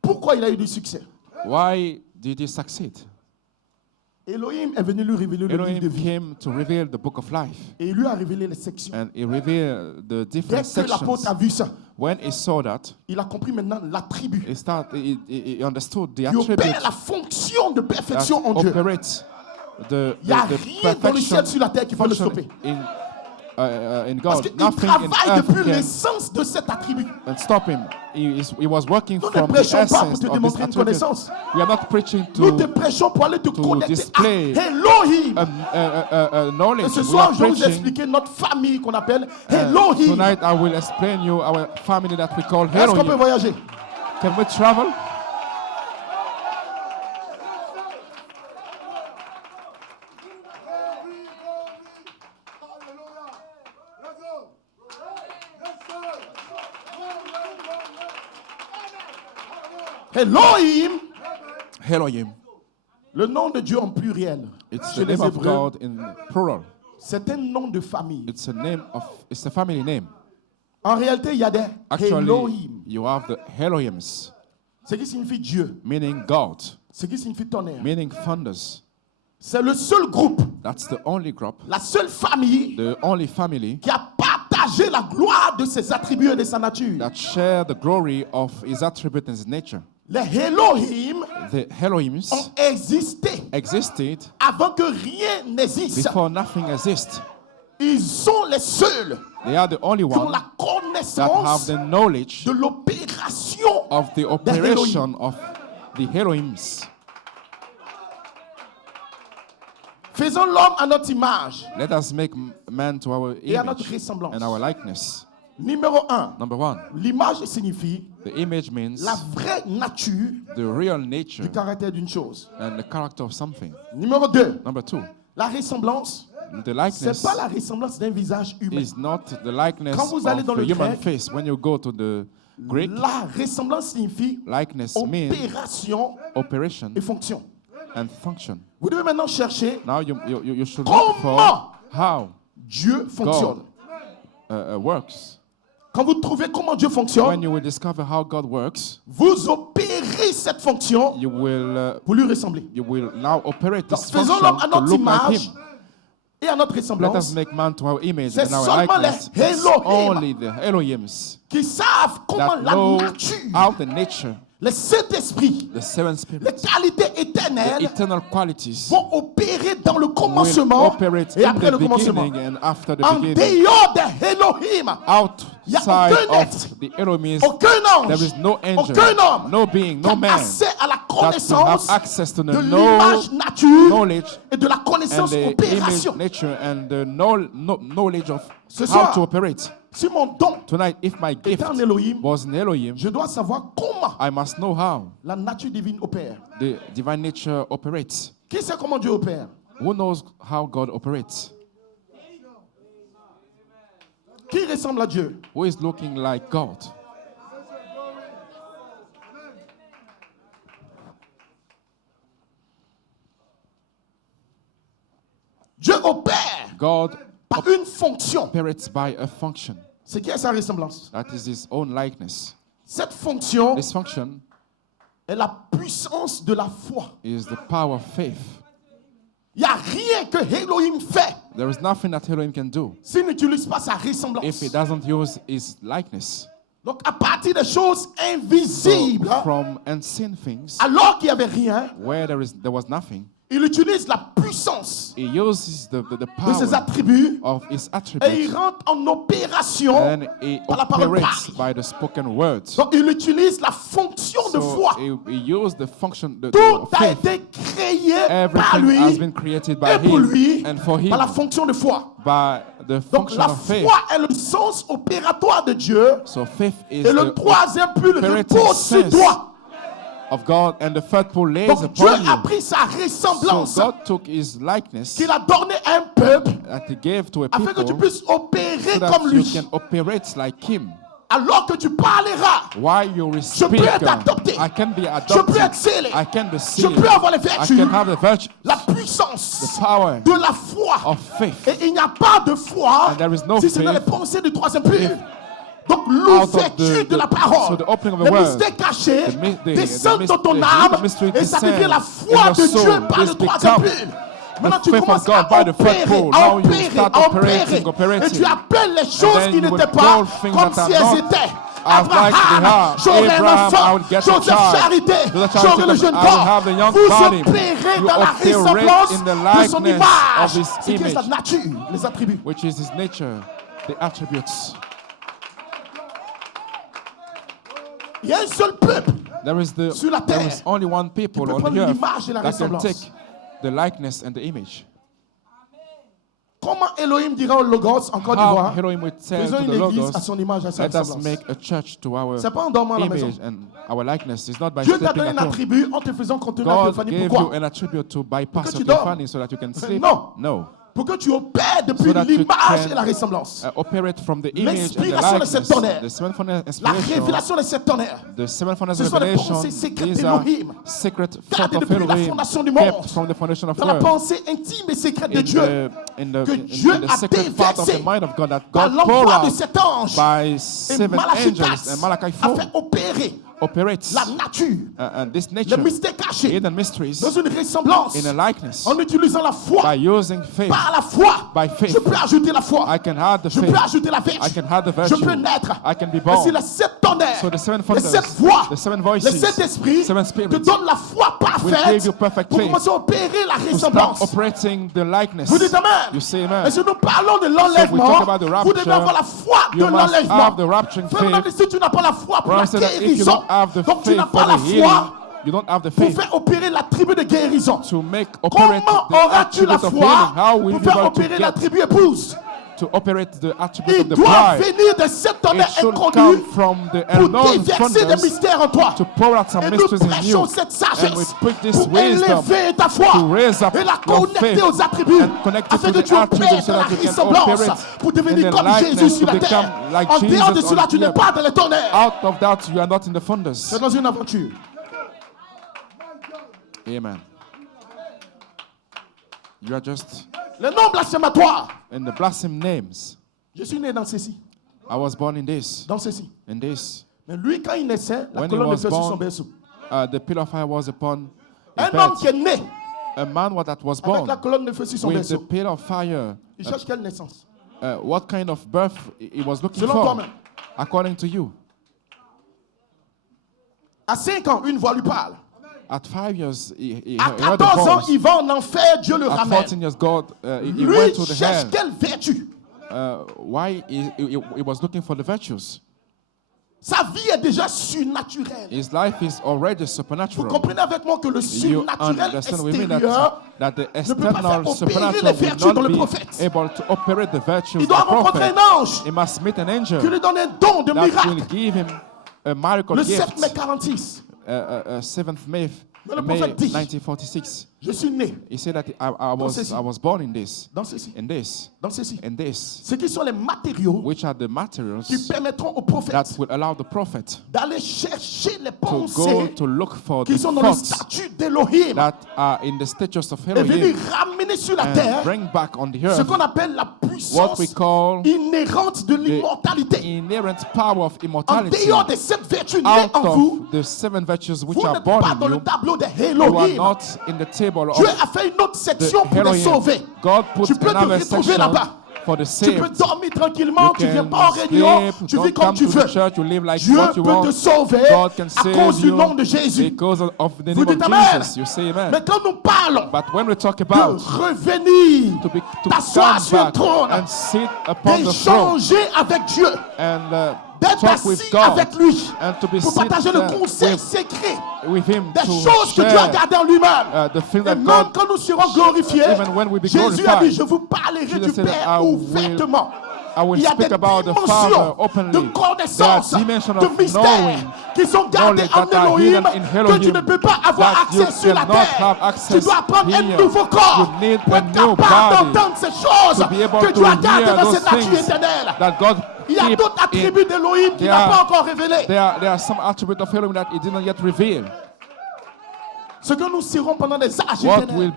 pourquoi il a eu du succès? why did he succeed? Elohim est venu lui révéler le livre de Elohim vie. came to reveal the book of life, Et il lui a révélé les sections. and he revealed the Dès different que l'apôtre sections. a vu ça, When he saw that, il a compris maintenant l'attribut he understood the qui opère attribute la fonction de that perfection en Dieu. operates the Il n'y a rien dans le ciel sur la terre qui va le stopper. in Parce God. qu'il Nothing travaille in earth depuis can l'essence de cet attribut. stop him. He was working Nous ne from the prêchons pas pour essence te of this démontrer une attribute. connaissance. We are not preaching Nous te to prêchons pour aller te connecter display à Elohim. a Et knowledge. ce We soir, are je vais vous preaching. expliquer notre famille qu'on appelle Elohim. Tonight I will explain you our family that we call Est-ce qu'on peut Elohim. voyager? Can we travel? Elohim, Elohim. le nom de Dieu en pluriel. It's Chez the les name of Hébreux, God in plural. c'est un nom de famille. It's a family name. En réalité, il y a des Actually, Elohim. you have the Elohims, Ce qui signifie Dieu. meaning God, Ce qui signifie tonnerre. meaning thunders. C'est le seul groupe, That's the only group, la seule famille the only family qui a partagé la gloire de ses attributs et de sa nature. that share the glory of His attribute and His nature. Les Elohim The Elohims ont existé existed avant que rien n'existe. before nothing exists. Ils sont les seuls They are the only qui ont ones la that have connaissance the knowledge de l'opération of the operation of the Elohims. Faisons l'homme à notre image Let us make man to our et à notre image ressemblance. and our likeness. Numéro 1, Number one, l'image signifie the image means la vraie nature the real nature du caractère d'une chose. and the character of something. Numéro 2, Number two, la ressemblance, the c'est likeness pas la ressemblance d'un visage humain. is not the likeness Quand vous allez of dans a le human grec, face. When you go to the Greek, La ressemblance signifie likeness means opération operation et fonction. and function. Vous devez maintenant chercher Now you should look for comment how Dieu fonctionne. works. Quand vous trouvez comment Dieu When fonctionne, you will discover how God works, vous opérez cette fonction you will pour lui ressembler. now operate Donc, this faisons function l'homme à to notre look like image Him. et à notre Let us ressemblance make man to our image C'est and our seulement likeness. les It's Elohim only the Elohims qui savent comment that la know nature, how the nature, le Saint-Esprit, the seven les spirits, qualités the éternelles eternal qualities vont opérer dans le will commencement operate et in après the le commencement. beginning and after the En beginning. dehors des Elohim, Il y a Outside aucun of the Elohims, aucun there ange, is no angel, aucun homme no being, qui no a man accès à la that will have connaissance access to de the l'image nature knowledge et de la and connaissance the image, opération. nature, and the knowledge of Ce how soir, to operate. Si mon don Tonight, if my gift est en Elohim, was in Elohim, je dois savoir comment I must know how la nature divine opère. the divine nature operates. Qui sait comment Dieu opère? Who knows how God operates? Qui ressemble à Dieu? Who is looking like God? Dieu opère God par une fonction. operates by a function. C'est qui est sa ressemblance? That is His own likeness. Cette fonction This function est la puissance de la foi. is the power of faith. Il n'y a rien que Elohim fait There is nothing that Elohim can do s'il n'utilise pas sa if ressemblance. He doesn't use His likeness. Donc à partir des choses So, invisibles, from unseen things, alors qu'il n'y avait rien, where there was nothing, il utilise la puissance He uses the de ses power attributs of His et il attributes rentre en opération and He par la parole operates parlée. by the spoken words. Donc il utilise la fonction de So foi. he used the function, the Tout a faith. été créé par Everything has lui been created by et pour Him lui and for Him par la fonction de foi. by the Donc function la of faith. foi est le sens opératoire de Dieu So faith is et le the troisième plus le operative repose sur sense. toi. of God, and the third pull lays Donc Dieu upon a you. pris sa So ressemblance God took his likeness qu'il a donné à un peuple that he gave to a afin que tu people puisses opérer so that comme you lui. can operate like him. Alors que tu parleras, While you peux speak, être adopté. I can be je peux adopted. être scellé, I can be je sealed. peux avoir les I vertus, can have the virtue, la puissance the power de la foi. of faith. Et il n'y a pas de foi And there is no si ce n'est les faith pensées du troisième puits. Donc of l'ouverture de la parole, so the opening of the le word, mystère caché the descend dans ton the âme mystery et ça devient la descends foi in de your soul. Dieu par le This troisième become puits. Maintenant tu faith of commences God à by the third opérer, pull. à Now you opérer, start à operating, opérer. Et tu appelles les choses then qui you will n'étaient pas call things comme that si are elles not étaient. as like they Abraham, are. j'aurai un Abraham, I enfant. will get a Joseph, child. charité, Joseph, j'aurai charity, le jeune I will corps. have the young Vous body. opérez You dans la operate ressemblance in the de son likeness image. of his C'est qui est sa image. nature, les attributs. Which is his nature, the attributes. Il y a un seul peuple. Sur la There terre, is only one people peut on prendre the earth l'image et la that can ressemblance. take the likeness and the image. Comment Elohim dira au Logos en Côte How d'Ivoire, Elohim would say faisons to une the église Logos, à son image, à sa let us ressemblance. make a church to our C'est pas en dormant à la maison. image and our likeness. It's not by Dieu t'a sleeping donné un at home. attribut en te faisant contenir God Théophanie. gave you Pourquoi? an attribute to bypass que your tu dormes. Théophanie so that you can sleep. Non. No. Pour que tu opères depuis So that you l'image can, et la ressemblance. Operate from the image and the L'inspiration de likeness. cette tonnerre. The sevenfold La inspiration. révélation de cette tonnerre. The sevenfold Ce sont les revelation. pensées secrètes These are d'Elohim. secret thoughts Gardées of depuis la Elohim fondation du monde. kept from the foundation of Dans la world. pensée intime et secrète de In Dieu. the Dieu in the a secret part of the déversé mind of God that par God poured l'envoi de out cet ange. by Et 7 Malachi angels 4 and Malachi a 4 fait opérer operates la nature, and this le nature, mystère caché, hidden mysteries, dans une ressemblance, in a likeness, en utilisant la foi. by using faith. Par la foi, By faith. je peux ajouter la foi. I can add the Je peux faith. ajouter la vertu. I can have the Je virtue. peux naître. I can be Et born. si les sept tonnerres, So the seven les thunders, sept voix, the seven le voices, Saint-Esprit seven te spirits donnent la foi will give parfaite you perfect pour faith commencer à opérer la to start ressemblance. operating the likeness. Vous dites Amen. You say Et amen. si nous parlons de So we l'enlèvement, talk about the vous devez rapture. avoir la foi de You must have l'enlèvement. the rapturing Frère, faith. même si tu n'as pas la foi pour la Brother said that if you guérison, don't have the donc tu faith n'as for pas la the healing, foi you don't have the pour faith faire opérer l'attribut de guérison. to make operate Comment the auras-tu la attribute of foi healing. How will you pour be faire able to opérer get l'attribut épouse? to operate the attribute Il of the doit bride? venir de cette tonnerre It should inconnue come from the pour unknown déverser des thunders mystères en toi. to pour out some Et nous mysteries in prêchons you. cette And we sagesse preach this pour wisdom élever ta foi to raise up et la your connecter faith aux attributs and connect it afin to que the tu attributes opères so dans la that you can ressemblance operate pour devenir in the comme Jésus likeness sur to la become terre. like En dehors de Jesus cela, on tu n'es earth. pas dans les tonnerres. Out of that, you are not in the thunders. C'est dans une aventure. Amen. You are just Les noms blasphématoires. in the blasphemy names. Je suis né dans ceci, I was born in this, dans ceci. in this. Mais lui, quand il naissait, la When he colonne de was feu sur son born, berceau. the pillar of fire was upon his Un homme bed. qui est né A man that was avec born la colonne de feu sur son with the berceau. pillar of fire. Il cherche quelle naissance? What kind of birth he was looking Selon for, toi-même. according to you. À 5 ans, une voix lui parle. At 5 years, he À heard a 14 ans, voice. il va en enfer, Dieu le At ramène. 14 years, God, he Lui went to the cherche hell. quelle vertu? Why he was looking for the virtues. Sa vie est déjà surnaturelle. His life is already Vous supernatural. comprenez avec moi que le You surnaturel understand with me extérieur, that the peut pas faire external opérer supernatural les vertus will dans not le be prophète. able to operate the virtues il of doit the rencontrer prophet. un ange He must meet an qui angel lui donne un don de that will miracle. give him a miracle Le gift. 7 mai 46, 7th May, Mais le May prophète dit, 1946. je suis né He said that I was born in this, dans ceci, in this, dans ceci. in this, Ce qui sont les matériaux which are the materials qui permettront au that prophète will allow the prophet d'aller chercher les to go pensées to look for the qui sont dans le thoughts statut d'Elohim that are in the status of et venir Elohim ramener sur la and terre bring back on the ce earth qu'on appelle la what puissance we call inhérente de the l'immortalité. inherent power of En immortality. dehors de cette vertu née Out en vous, of the 7 virtues which vous are n'êtes born pas in dans le you, tableau de you are Elohim. not in the table Dieu of a fait une autre the section pour les sauver. Elohim. God put Tu peux te another retrouver section là-bas. for the Tu peux saved. dormir tranquillement, You tu ne viens can pas en réunion, sleep, tu vis don't comme come tu to veux. the church, you live like Dieu what you peut te want. sauver God can à save cause du you nom de Jésus. because of the Vous name dites of amen. Jesus. You say amen. Mais quand nous parlons But when we talk de about revenir, to t'asseoir come sur un back trône, and sit upon the throne d'échanger avec Dieu, and d'être talk with assis God avec lui, and to be pour partager le seated conseil with, secret with Him des to choses que Dieu a share gardées en lui-même. the thing Et that même God, quand nous serons glorifiés, even when we be Jésus a dit, glorified, je vous parlerai Jesus du said, Père I will ouvertement. I will Il y a des speak about the Father dimensions openly. de connaissance, There are dimensions de of mystères knowing, qui sont gardés knowledge en that are Elohim, hidden in que tu Elohim, ne peux pas avoir that you accès sur la cannot terre. have Tu access dois prendre un here. nouveau corps You need pour a être new capable body d'entendre ces choses to be able que to tu as gardées hear dans those cette nature things éternelle. that God Il y a keep d'autres attributs in. d'Elohim qu'il There n'a pas are- encore révélés. There are some attributes of Elohim that He did not yet reveal. Ce que nous serons pendant des âges What éternels.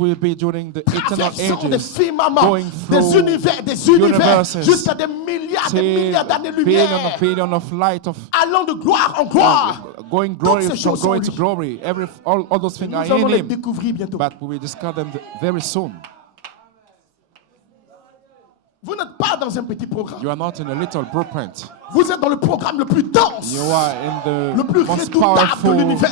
will be during the eternal Traversons des ages, firmaments, going des through univers, universes, jusqu'à des milliards till d'années-lumière, billion of light of allant de gloire en gloire. going Toutes ces from choses sont glory en to lui. glory. All those things Nous are allons in les Him, découvrir bientôt. but we will discover them very soon. Vous n'êtes pas dans un petit programme. You are not in a little blueprint. Vous êtes dans le programme le plus dense, You are in le the plus most redoutable de powerful l'univers.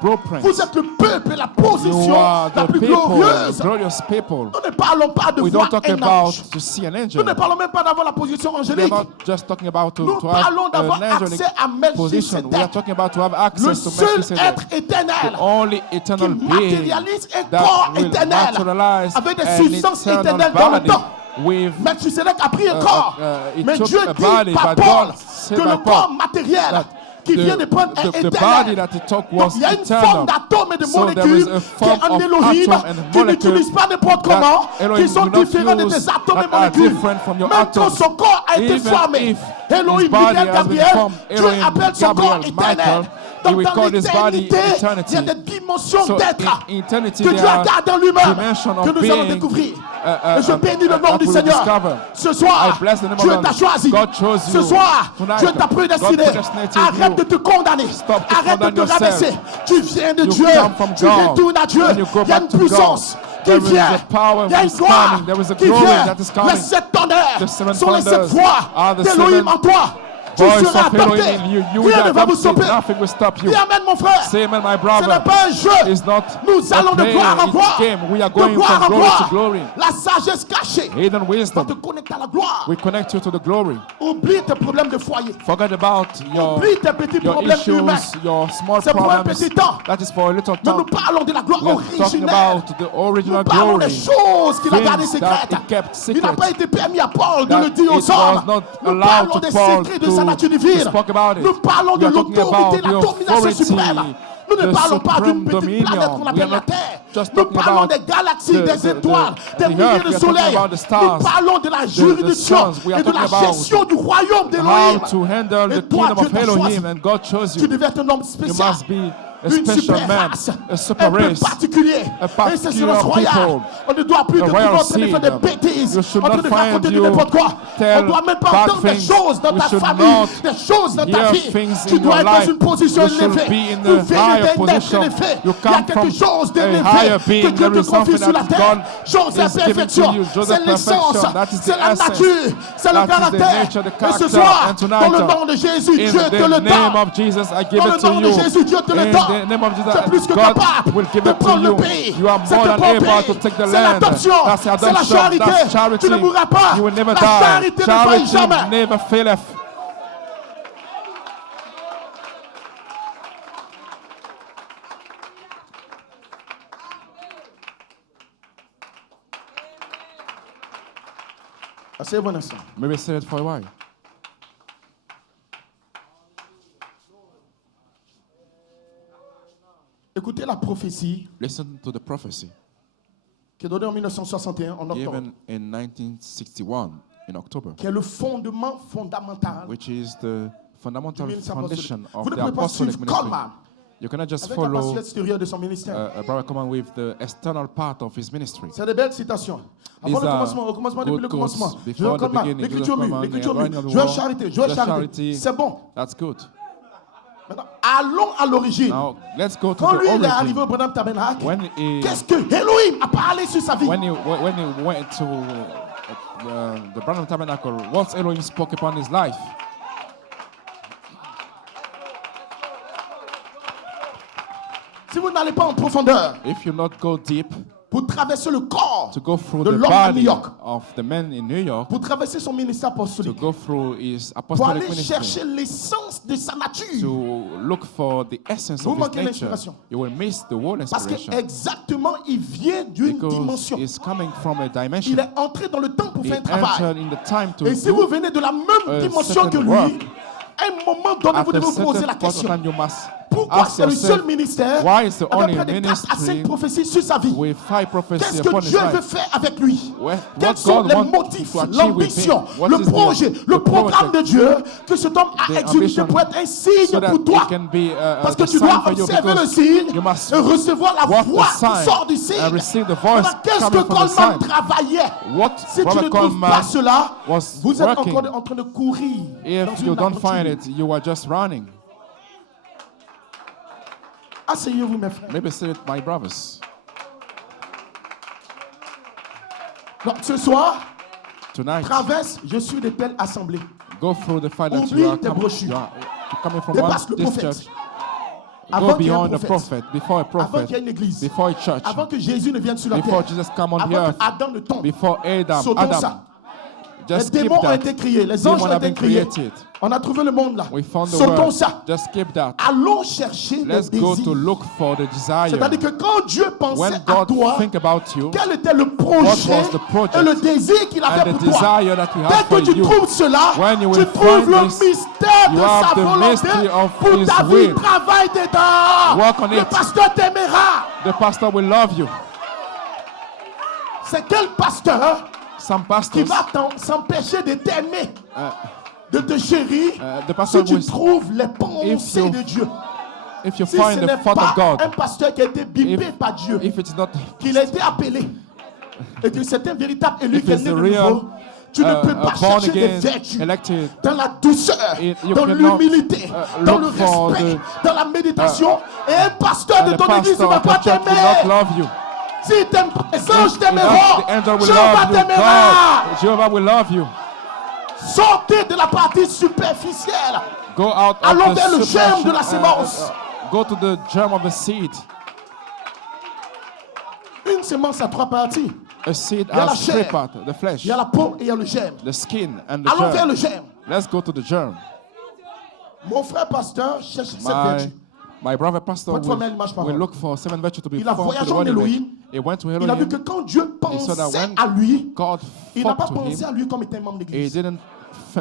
blueprint. Vous êtes le peuple et la You position are la the plus people, glorieuse. glorious people. Nous ne parlons pas de We voir don't talk un about ange. to see an Nous angel. ne parlons même pas d'avoir la position We are angélique. not just talking about Nous to have parlons d'avoir an angelic accès à position. We are Melchizedek, talking about to have le access to seul Melchizedek, être éternel the only qui eternal being matérialise un that corps will éternel materialize avec des an substances eternal éternelles dans le body temps. with Melchizedek a pris un corps, it mais took Dieu a dit body, par but Paul God said que by le Paul corps matériel that qui vient de prendre est the body éternel. that he took Donc was il y a une eternal. forme d'atomes et de So there is molécules a qui est form en of Elohim, atom and qui molecule n'utilise pas n'importe that comment, Elohim qui sont do not différents de use, tes atomes et that are molécules. different from your Même quand atoms. son corps a été Even formé, if Elohim, his body Michael, has been Gabriel, formed, Dieu Elohim, appelle son corps Gabriel, éternel. Michael, Donc he will dans call his body l'éternité, eternity. il y a des dimensions So d'être in eternity que there Dieu a are gardées en lui-même, dimensions of que nous allons being, découvrir. Et je bénis le nom that du we will Seigneur. discover. Ce soir, I bless the name Dieu of t'a God. choisi. God chose Ce you. soir, Tonight, Dieu t'a prédestiné. God predestinated Arrête you. de te condamner. Stop to Arrête de condemn te yourself. rabaisser. Tu viens de You Dieu. come from Tu God. retournes à Dieu. And you go Il y a back une to puissance God. qui There is vient. a power Il y a that une is gloire coming. There is a qui glory vient. that is coming. Les 7 tonnerres The seven sont les 7 thunders voix are the d'Élohim seven en toi. Tu voice seras of Elohim adopté. in you. You Rien will ne va vous adopt it. stopper. Nothing will stop you. Dis amen, mon frère. Say amen, my Ce brother. n'est pas un jeu. It's not Nous a allons de play. gloire en It's gloire. a game. We are De going gloire from en glory to gloire. glory. La sagesse cachée Hidden va te wisdom. connecter à la gloire. We connect you to the glory. Oublie tes problèmes de foyer. Forget about Oublie tes petits your problèmes humains. issues, your small C'est pour un problems. petit temps. That is for a little Mais nous time. parlons de la gloire We are talking originelle. about the original Nous parlons des glory. choses qu'il a gardées Things that secrètes. he kept Il n'a secret. pas été permis à Paul de That le dire it aux hommes. was not Nous allowed parlons to des Paul secrets de sa nature to divine. speak about it. Nous parlons de We are talking l'autorité, about la the domination authority, suprême. Nous ne the parlons pas d'une supreme petite dominion. planète qu'on We appelle are la not Terre. just Nous talking parlons about des galaxies, des étoiles, des the milliers earth. de We are talking soleils. about the stars, Nous parlons de la juridiction suns. We are et de la talking about gestion du royaume d'Élohim. How to handle Et the toi, kingdom Dieu of t'a choisi. Elohim, and God chose Tu you. devais être un homme You spécial. must be a Une special super man, race, a super un peu race, particulier. a Et c'est sur particular royal. people, On ne doit plus a te royal trouver en train de faire des seed. bêtises, You should en train not de find raconter du you n'importe quoi. tell On ne doit même pas bad entendre des things. choses dans We ta should famille, not des choses dans ta hear vie. things Tu in dois your être dans life. une position You should élevée. be in Vous a higher venez d'être position. élevé. You Il y a come quelque from chose a d'élevé higher que being. Dieu There te is something confie sur la that terre. God Chose is giving to imperfection. you. Just C'est the l'essence, perfection. That is c'est the la essence. nature, c'est le That is the caractère. nature, the Et ce character. soir, And tonight, dans le nom de Jésus, in Dieu te the le name donne. of Jesus, I give Dans it le to nom de you. Jésus, Dieu te le In donne. the name of Jesus, C'est plus que God capable will give de it to prendre le you. pays. You are C'est more de than ton able pays. to take the C'est land. l'adoption. That's C'est la adoption. charité. That's charity. Tu ne mourras pas. You will never La die. charité ne faillit Charity jamais. never faileth. Assez bon instant. Maybe say it for a while. Écoutez la prophétie Listen to the prophecy qui est donnée en 1961, en octobre, given in 1961 in October, qui est le fondement fondamental which is the fundamental du ministère foundation apostolique. of Vous ne the pouvez pas apostolic suivre ministry. Coleman You cannot just avec la partie follow extérieure de son ministère. Brother Coleman with the external part of his ministry. C'est des belles citations. Avant These le are commencement, au commencement, depuis good le quotes commencement. before Joël the Coleman, beginning, l'écriture Joseph mue, Coleman, l'écriture the mue. Reign of the Joël World, Charité, Joël the Charité. Charity. C'est bon. That's good. Maintenant, allons à l'origine. Now let's go to Quand the lui il est arrivé origin. au Branham Tabernacle, When he qu'est-ce que Elohim a parlé sur sa vie? when he went to the Branham Tabernacle, what Elohim spoke upon his life. Si vous n'allez pas en profondeur, If you not go deep, pour traverser le corps to go through de the l'homme à New body York, of the man in New York, pour traverser son ministère to apostolique, go through his pour apostolic aller chercher ministry, l'essence de sa nature. to look for the essence Vous of his manquez nature, l'inspiration. you will miss the whole Parce inspiration. qu'exactement, il vient d'une Because dimension. it's coming from a dimension. Il est entré dans le temps pour He faire un travail. entered in the time to Et si vous do venez de la même dimension certain que lui, work. à un moment donné, at vous a devez vous poser certain la point of question. time you must Pourquoi ask c'est le seul yourself ministère why is the avec only près de 4 à 5 ministry prophéties sur sa vie? with 5 prophecies Qu'est-ce que upon his Dieu veut life? faire avec lui? What Quels sont God les wants motifs, to achieve with l'ambition, him? What le is the- projet, the le programme project, de Dieu que cet homme a the exécuté ambition, pour être un signe so that pour toi? it can be Parce a que tu sign dois for you, observer le because signe you must et recevoir la walk voix the qui sign sort du signe. and receive the voice Maintenant, qu'est-ce que coming from the Coleman sign. travaillait? What Si tu ne Brother trouves pas Coleman cela, was vous êtes working. encore en train de courir dans If une you don't aventure. find it, you are just running. Asseyez-vous, mes frères. Maybe say it, my brothers. Donc, ce soir, Tonight, traverse, je suis de telle assemblée. go through the fact that Oublie you are, tes brochures. you're coming from Dépasse one le this prophète. church. Avant Go qu'il y ait un beyond the prophète. prophet, before a Avant qu'il y ait prophet, une église. before a church, Avant que Jésus ne vienne sur la before terre. Jesus come on the Avant earth, que Adam ne tombe. before Adam. Sautons ça. Les Just keep démons ont that. été créés, les anges Demons ont have été been créés. created. On a trouvé le monde là. We found the Sautons world. ça. Just keep that. Allons chercher les Let's go to désirs. look for the desire. C'est-à-dire que quand Dieu pensait When à God toi, think about you, quel était le projet was the project et le désir qu'il avait and the pour toi? desire that He Dès has for que tu you, trouves cela, when you tu will trouves find le this, mystère de you have sa the volonté mystery of pour His ta vie. will. Travaille dedans. Work on Le it. pasteur t'aimera. the pastor will love you. C'est quel pasteur Some qui pastors, va s'empêcher de t'aimer, de te chérir, the si pastor tu will, trouves les pensées you- de Dieu? if you Si ce find n'est the thought pas of God, un pasteur qui a été bipé par Dieu, if it's not qu'il a été appelé, et que c'est un véritable élu If qui est it's né a de real, nouveau, tu ne peux pas born chercher des again, vertus elected, dans la douceur, you dans cannot, l'humilité, dans le look for respect, the- dans la méditation, et un pasteur de and the ton église ne pastor va of pas the church will not t'aimer. love you. Si t'aimes pas, les anges If t'aimeront, the angel will Jéhovah love you, t'aimera. God, Jehovah will love you. Sortez de la partie superficielle. Go out Allons of vers le the germe de la superficial, sémence. go to the germ of the seed. Une sémence à 3 parties. A seed Il y a la has three chair. parts: the flesh, Il y a la peau et il y a le germe. the skin, and the Allons vers le germ. germe. Let's go to the germ. Mon frère pasteur cherche cette My, vertu. my brother pastor Votre famille, l'image will parole. look for 7 virtues to be Il a formed to the voyagé en one Elohim. image. He went to Il a vu que Elohim. quand Dieu saw that pensait when à lui, God il n'a pas spoke to pensé him, à lui comme étant un membre he d'église. didn't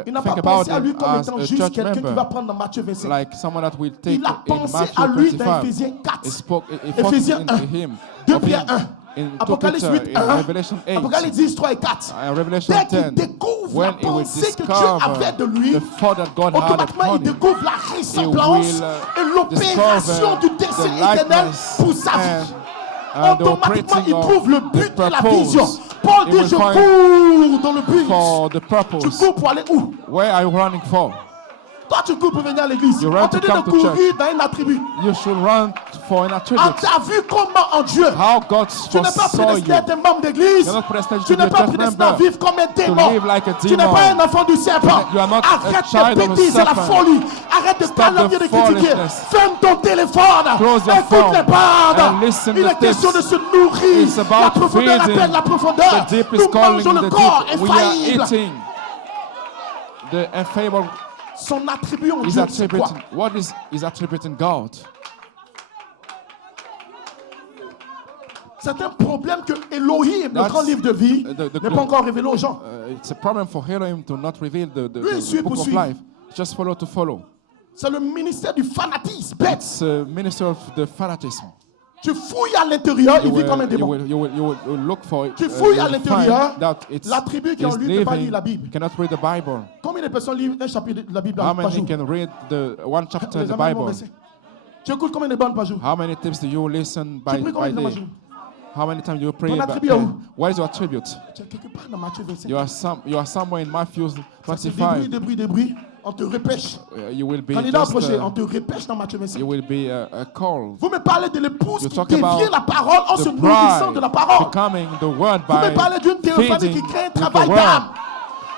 Il n'a think pas about pensé à lui him comme as étant a juste church quelqu'un qui va member, prendre dans Matthieu 25. like someone that will take Il a in pensé Matthew à lui dans 25. Éphésiens 4. He spoke, he Éphésiens focused 1, into him. 2 of Pierre him 1, in Apocalypse 8, Peter, in 1, Revelation 8, Apocalypse 10, 3 et 4. Revelation Dès qu'il 10, découvre when la he will pensée que Dieu avait de lui, discover the thought that God had automatiquement upon il him, découvre la ressemblance will, et l'opération discover du dessein the éternel likeness pour sa vie. and the Automatiquement, operating il of trouve le the but de la purpose. vision. Paul He dit, will je find cours dans le but. for the Tu purpose. cours pour aller où? Where are you running for? Toi, tu cours pour venir à l'église. You On run te to dit come de to courir church. dans un attribut. You should run for an On attribute. t'a vu comment en Dieu. How God Tu n'es pas foresaw prédestiné you. à être un membre d'église. You're not predestined Tu to n'es be a pas church prédestiné à member. vivre comme un démon. live like a Tu n'es demon. pas un enfant du serpent. You are not a Arrête child de of a bêtises, c'est la serpent. folie. Arrête de Stop calomnier, de the critiquer. foolishness. Ferme ton téléphone. Close your Écoute phone les bandes. and listen Il to est question de tips. se nourrir. It's about La profondeur feeding. appelle la profondeur. The deep is Nous calling mangeons le the corps deep. We are infaillible. eating the infallible. Son attribut en Is Dieu, c'est quoi? attributing. What is attributing God? C'est un problème que Elohim, le That's grand livre de vie, the- n'est pas encore révélé aux gens. It's a problem for Elohim to not reveal Lui, suit the book pour of suivre. life. Just follow to follow. C'est le ministère du fanatisme. Bête. It's a minister of the fanatism. Tu fouilles à l'intérieur, il vit comme un You démon. will look for it. Tu fouilles à you'll l'intérieur, find that it's la tribu qui en lui ne peut pas lire la Bible. cannot read the Bible. Combien de personnes lisent un chapitre de la Bible How par many jour? can read the one chapter in Les the amants vont Bible? baisser. Tu écoutes combien de bandes par jour? How many times do you listen Tu by pries combien de temps par day? jour? How many times do you pray? Ton by attribut est où? day? What is your attribute? Tu es quelque part dans Matthieu 25. You are somewhere in Matthew C'est 25. débris. On te repêche. You will be Candidat just, approché, on te repêche dans Matthieu 25. you will be called. Vous me parlez de l'épouse You qui talk dévie about la parole en se The nourrissant de la bride parole. becoming the word Vous me by parlez d'une théophanie qui feeding crée un with the travail word. d'âme.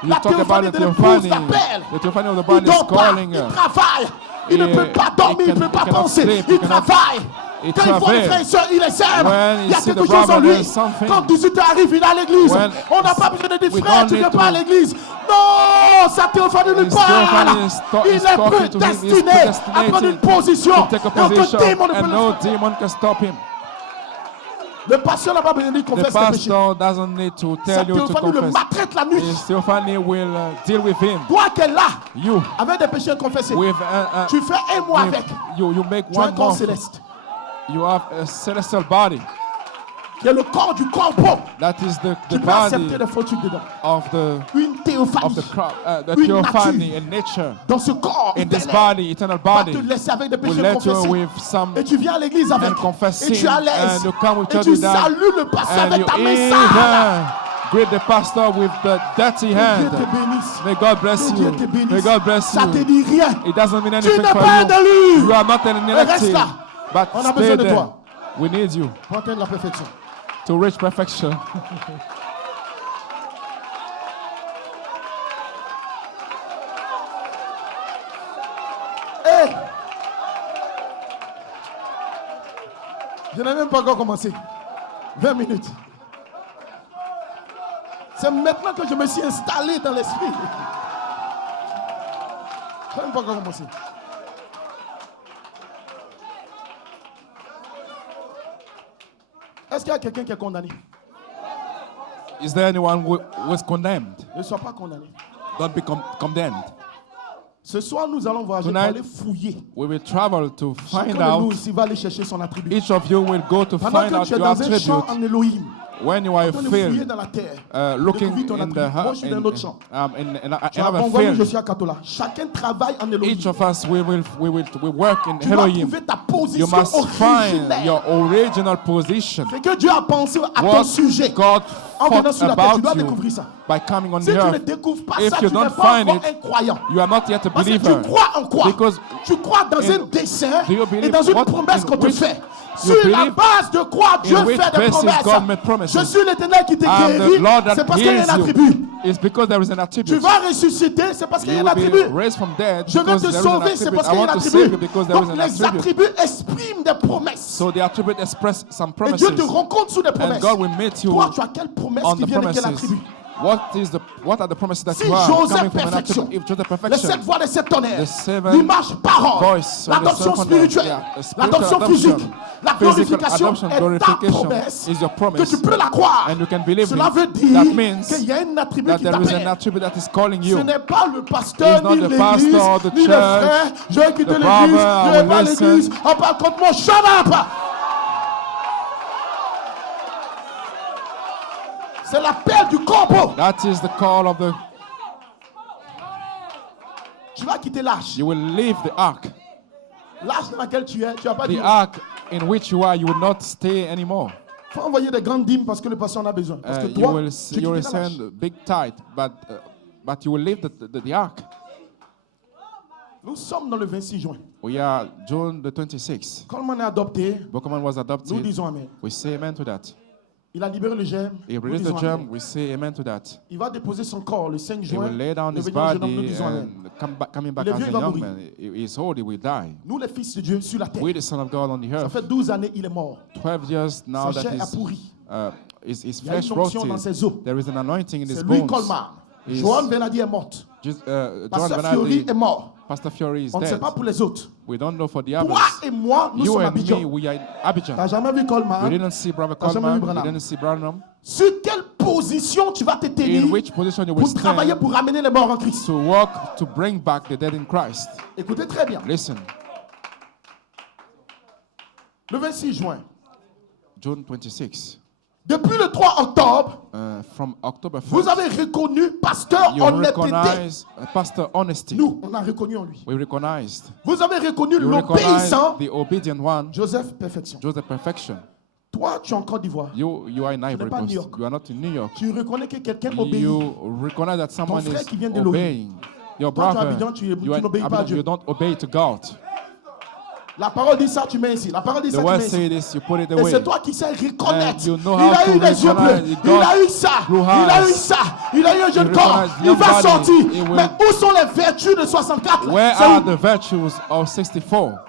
You La talk about théophanie the de l'épouse theophany. l'appelle. The theophany of the Il bride ne is dort pas, calling il her. travaille. Il ne Et- peut pas dormir, il ne peut he pas cannot penser. sleep, Il he cannot- travaille. He Quand il voit les travailed. frères et sœurs, il les aime. When Il y a he see quelque the chose en brother, lui. there's something. Quand 18 ans arrive, il est à l'église. When On n'a pas besoin de dire we frère, don't tu ne viens need pas à to- l'église. Non, sa théophanie lui His parle. theophany is Il est talking to him. He's prédestiné à prendre une predestinated position. to take a Et aucun position, démon ne peut and le no faire. demon can stop him. Le pasteur n'a pas besoin de dire The confesse tes péchés. pastor doesn't need to Sa tell you to théophanie le confess. maltraite la nuit. His theophany will deal with him. Toi qui es là, You, avec des péchés confessés, with tu fais un mois avec. you make Tu as un one corps month. céleste, You have a celestial body. qui est le corps du corbeau. That is the Tu peux accepter body des faux trucs dedans. of Une théophanie the Une theophany nature. in nature. dans ce corps In this éternel body, eternal va te body, laisser avec des will péchés let you confessés. with some Et tu viens à l'église avec. and confess Et tu sin, es à l'aise. and you come with Et your tu down, salues le pasteur and avec you ta main sale. even greet the pastor with the dirty Dieu hand. te bénisse. May God bless Que Dieu you. te bénisse. May God bless Ça te you. dit rien. It doesn't mean Tu anything n'es for pas un you. élu. You are not an Reste elected, là. but On a stay besoin de there. toi. We need you Pour atteindre la perfection. to reach perfection. Hey! Je n'ai même pas encore commencé. 20 minutes. C'est maintenant que je me suis installé dans l'esprit. Je n'ai même pas encore commencé. Est-ce qu'il y a quelqu'un qui est condamné? Is there anyone who was condemned? Ne sois pas condamné. Don't be condemned. Ce soir, nous allons voyager pour Tonight, aller fouiller. We will travel to Chacun find de nous out. ici va aller chercher son attribut. Each of you will go to Pendant find que out tu es your dans un champ attribute. en Elohim, When you are en train de fouiller filled, dans la terre, looking découvrir ton in the attribut. Moi, je suis dans un autre champ. Tu as another bon, je field. suis à Katola. Chacun travaille en Elohim. Each of us we work in Tu dois Elohim. trouver ta You position must find originelle. your original position. C'est que Dieu a pensé à ton What sujet. God En venant thought sur la terre, tu about dois you découvrir ça. by coming on Si the tu ne earth. découvres pas If ça, you tu n'es don't pas find encore it, un croyant. You are not yet a Parce que believer. tu crois en quoi? Because Tu crois dans in- un dessein do you et believe dans une what- promesse in qu'on te which fait. you Sur la believe base de quoi Dieu in which fait des basis God promesses. made promises. Je suis l'Éternel qui te I'm guérit. the Lord C'est that parce qu'il y a un heals you. attribut. It's because there is an Tu attribute. vas ressusciter, c'est parce qu'il y a You un will attribut. be raised from dead Je vais because te there is an sauver, c'est attribute. parce I qu'il y a un want to save you attribut. because there is Donc an les attribute. attributs expriment des promesses. So the attribute express some Et promises. Dieu te rencontre sous des And promesses. God will meet you Toi, tu as quelle promesse on qui the vient de quel promises. attribut? What are the promises that Si you have Joseph coming from an perfection, attribute? If Joseph les perfection, 7 voix des 7 tonnerres, the seven l'image parole, voice of the l'adoption seven spirituelle, yeah, the spiritual l'adoption adoption, physique, la physical glorification adoption, est ta glorification promesse is your que promise. tu peux la croire. And you can believe Cela it. veut dire That means qu'il y a un attribut that qui there is an t'appelle. attribute that is calling Ce you. n'est pas le pasteur, It's not ni the l'église, pastor or the ni le church, frère. Je vais quitter the l'église, brother, je I vais will pas à listen. l'église. On parle contre moi, shut up! C'est l'appel du corbeau. That is the call of the. Tu vas quitter l'âge. You will leave the ark. L'âge dans lequel tu es, tu vas pas The dire. ark in which you are, you will not stay anymore. Il faut envoyer des grandes dîmes parce que le pasteur en a besoin. Parce que You toi, will tu you will quittes l'âge. send big tithe, but you will leave the ark. Nous sommes dans le 26 juin. We are June the 26th. Quand on est adopté, Bokoman was nous adopted. disons Amen. We say amen to that. Il a libéré le germe. He Nous released disons the germ. Amen. We say amen to that. Il va déposer son corps le 5 He juin. will lay down his devenir un jeune homme, nous body disons Amen. and coming back Il est as vieux, a il va young mourir. man. He is old, he will die. Nous, les fils de Dieu, sur la terre. We, the Son of God on the Ça earth. fait 12 années, il est mort. 12 years now Sa that chair a pourri. his Il y a flesh une onction dans roasted. ses os. There is an anointing in his C'est lui, bones. Colmar. Is- Joan Venadi est morte. John Pasteur Fiori Benardi, est mort. Pastor Fiori is On ne sait dead. pas pour les autres. We don't know for the Toi others. et moi, nous You sommes à and me, Abidjan. we are in Abidjan. T'as jamais vu Colmar? We didn't see Brother T'as jamais vu Coleman. We Branham? didn't see Branham. Sur quelle position tu vas te tenir In which position you will pour travailler stand pour ramener les morts en Christ? to work to bring back the dead in Christ? Écoutez très bien. Listen, Le 26 juin, June 26, depuis le 3 octobre, from October vous 1st, avez reconnu pasteur you honnêteté. recognize Pastor Honesty. Nous, on a reconnu en lui. We recognized. Vous avez reconnu You recognize l'obéissant the obedient one, Joseph Perfection. Joseph Perfection. Toi, tu es en Côte d'Ivoire. You are in Ivory pas New Coast. York. You are not in New York. Tu reconnais que quelqu'un obéit. You recognize that someone frère is qui vient de l'Orient. obeying. Your Toi, tu es brother, Abidjan, tu you are n'obéis pas à Abidjan, Dieu. you don't obey to God. La parole dit ça, tu mets ici. La parole dit The ça, tu word mets say ici. this, you put it Et away. c'est toi qui sais reconnaître. And you know Il how a to eu les yeux bleus. recognize. Il a eu ça. Blue Il a eu eyes. ça. Il a eu un jeune You corps. recognize Il young va body. sortir. It will- Mais où sont les vertus de 64? Where C'est are où? the virtues of 64?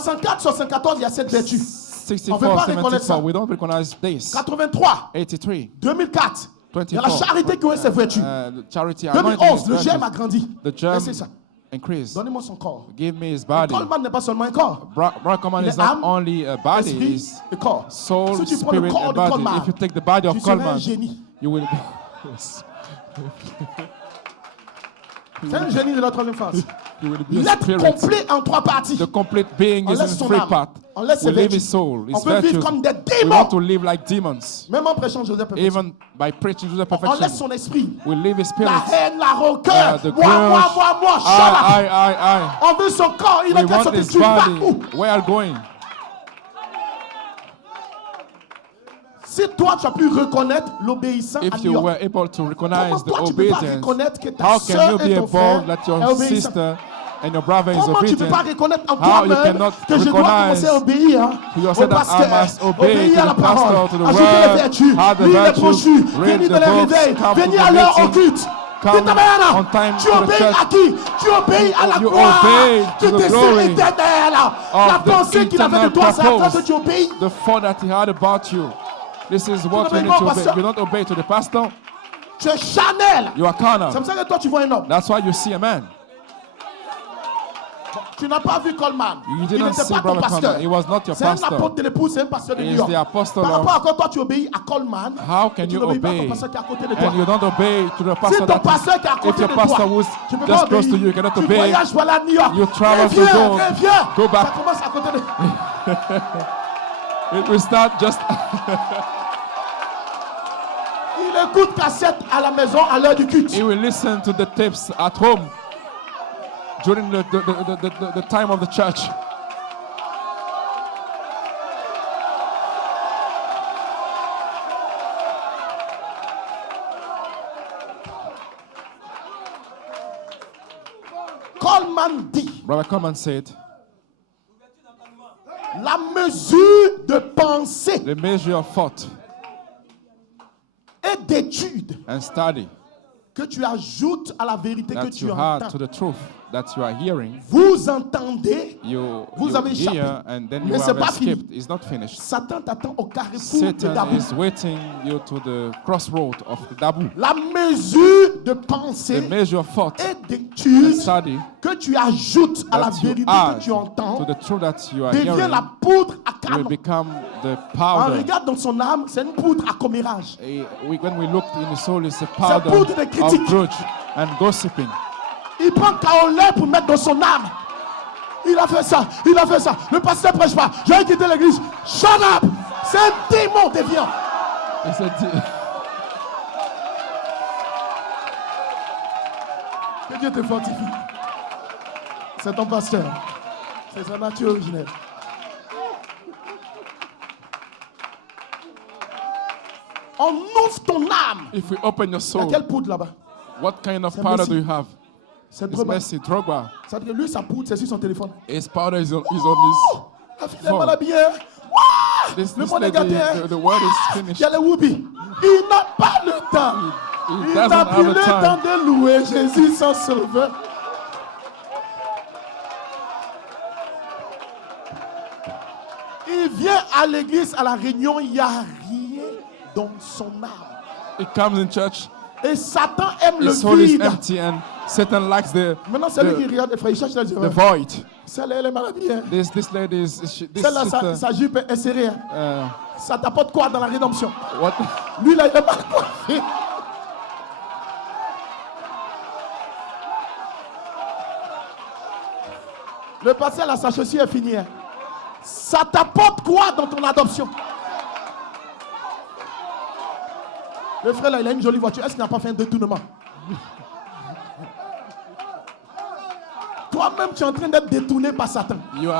64, 74, il y a cette vertu. 64, On veut pas reconnaître ça. 74, we don't recognize this. 83, 83, 2004, il y a la 24. charité qui a cette vertu. The charity 2011, le anointing germe a is grandi. the germ Laissez ça. increased. Donnez-moi son corps. Give me his body. Coleman n'est pas seulement un corps. Barack Coleman Il is est not âme, only a body, esprit is et corps. soul, Si tu prends le spirit, corps and de body. Coleman, If you take the body tu of seras un Coleman, génie. you will be. Yes. C'est un génie de la troisième phase. You will be a L'être spirit. complet en trois parties. The complete being On is laisse in son three âme. parts. On laisse ses We leave vertus. his soul, On his veut vivre virtues. comme des We démons. want to live like demons. Même en prêchant Joseph Perfection. Even by preaching to the On laisse perfection. son esprit. We leave his spirit. La haine, la rancœur. The Moi, grudge. shut up. I. On veut son corps. Il We est qu'à want sortir. his Tu vas body. où? Where are you going? Si toi, tu as pu reconnaître l'obéissant à If New you York, were able to recognize comment the toi, tu peux pas obedience, reconnaître que ta how can sœur you et be ton frère able that est your obéissant? sister and your brother is Comment tu peux pas obedient? reconnaître en How you toi-même cannot que je dois commencer à obéir to yourself au that I pasteur, must obey obéir to à la the pastor, parole, to the ajouter les word, vertus, have the lire les virtues, brochures, read venir the dans les books, réveils, come to venir the à l'heure au meeting, culte. come Dites-moi, on time tu to the obéis church. à qui? Tu obéis à la You gloire obey de to the tes glory éternels. La of the pensée qu'il avait de toi, c'est à toi eternal que tu obéis. The thought that he had about you. This is what you obéis need pas au to obey. pasteur. You don't obey to the pastor. Tu es charnel. You are C'est carnal. comme ça que toi, tu vois un homme. That's why you see a man. Tu n'as pas vu Coleman. You Il didn't n'était see pas ton Brother pasteur. Coleman. He was not your C'est un pastor. apôtre de l'épouse, c'est un pasteur de He New is York. the apostle Par of- rapport à quoi toi tu obéis à Coleman, How can tu you n'obéis pas à ton obey pasteur qui est à côté de toi. and you don't obey to the Si pastor ton that pasteur qui est à is, côté if your de pastor toi, was tu peux just pas close to obéir. you, you cannot Tu obey. voyages pour la New York. You travel to Reviens, go. reviens. Go back. Ça commence à côté de... It will start just. Il écoute cassette à la maison à l'heure du culte. He will listen to the tapes at home during the time of the church. Coleman dit, Brother Coleman said, la mesure de pensée the measure of thought et d'étude and study que tu ajoutes à la vérité que that tu you had entends. to the truth that you are hearing, Vous entendez, vous you avez échappé. hear and then you Mais c'est have pas fini. escaped. It's not finished. Satan t'attend au carrefour de Satan Dabou. is waiting you to the crossroad of Dabu. La mesure de The pensée measure of thought et and d'étude study que tu ajoutes à la that you vérité add que tu entends to the truth that you are devient hearing la poudre à will canon. become the On powder. regarde dans son âme, c'est une poudre à commérage. When we looked in the soul, it's a powder poudre de critique. of grudge and gossiping. Il prend kaolin pour mettre dans son âme. Il a fait ça, il a fait ça. Le pasteur prêche pas. Je vais quitter l'église. Shut up! C'est un démon déviant. He said, Que Dieu te fortifie. C'est ton pasteur. C'est sa nature originelle. On ouvre ton âme. if we open your Il y a soul, quelle poudre là-bas? what kind of C'est powder Messi. do you have? C'est It's Drogba. Messi, Drogba. Ça veut dire que lui, sa poudre, c'est sur son téléphone. His powder is on his. La fille est Fort. mal habillée. Wouah! This Le monde est lady, gâté. Hein? the word is Il finished. y a les whoopies. Il n'a pas le temps. He Il doesn't n'a plus have le the temps time. de louer Jésus son sauveur. Il vient à l'église, à la réunion, il n'y a rien dans son âme. He comes in church, Et Satan aime le his soul is vide. empty, and Satan likes Maintenant, c'est lui qui the, regarde les frères, il cherche les the yeux. void. Celle-là, elle est mal habillée. Hein. This lady is this Celle-là, sister. sa jupe est serrée. Hein. Ça t'apporte quoi dans la rédemption? What? Lui, là, il est mal coiffé. Le pasteur, là, sa chaussure est finie. Hein. Ça t'apporte quoi dans ton adoption? Le frère, là, il a une jolie voiture. Est-ce qu'il n'a pas fait un détournement? Toi-même, tu es en train d'être détourné par Satan. You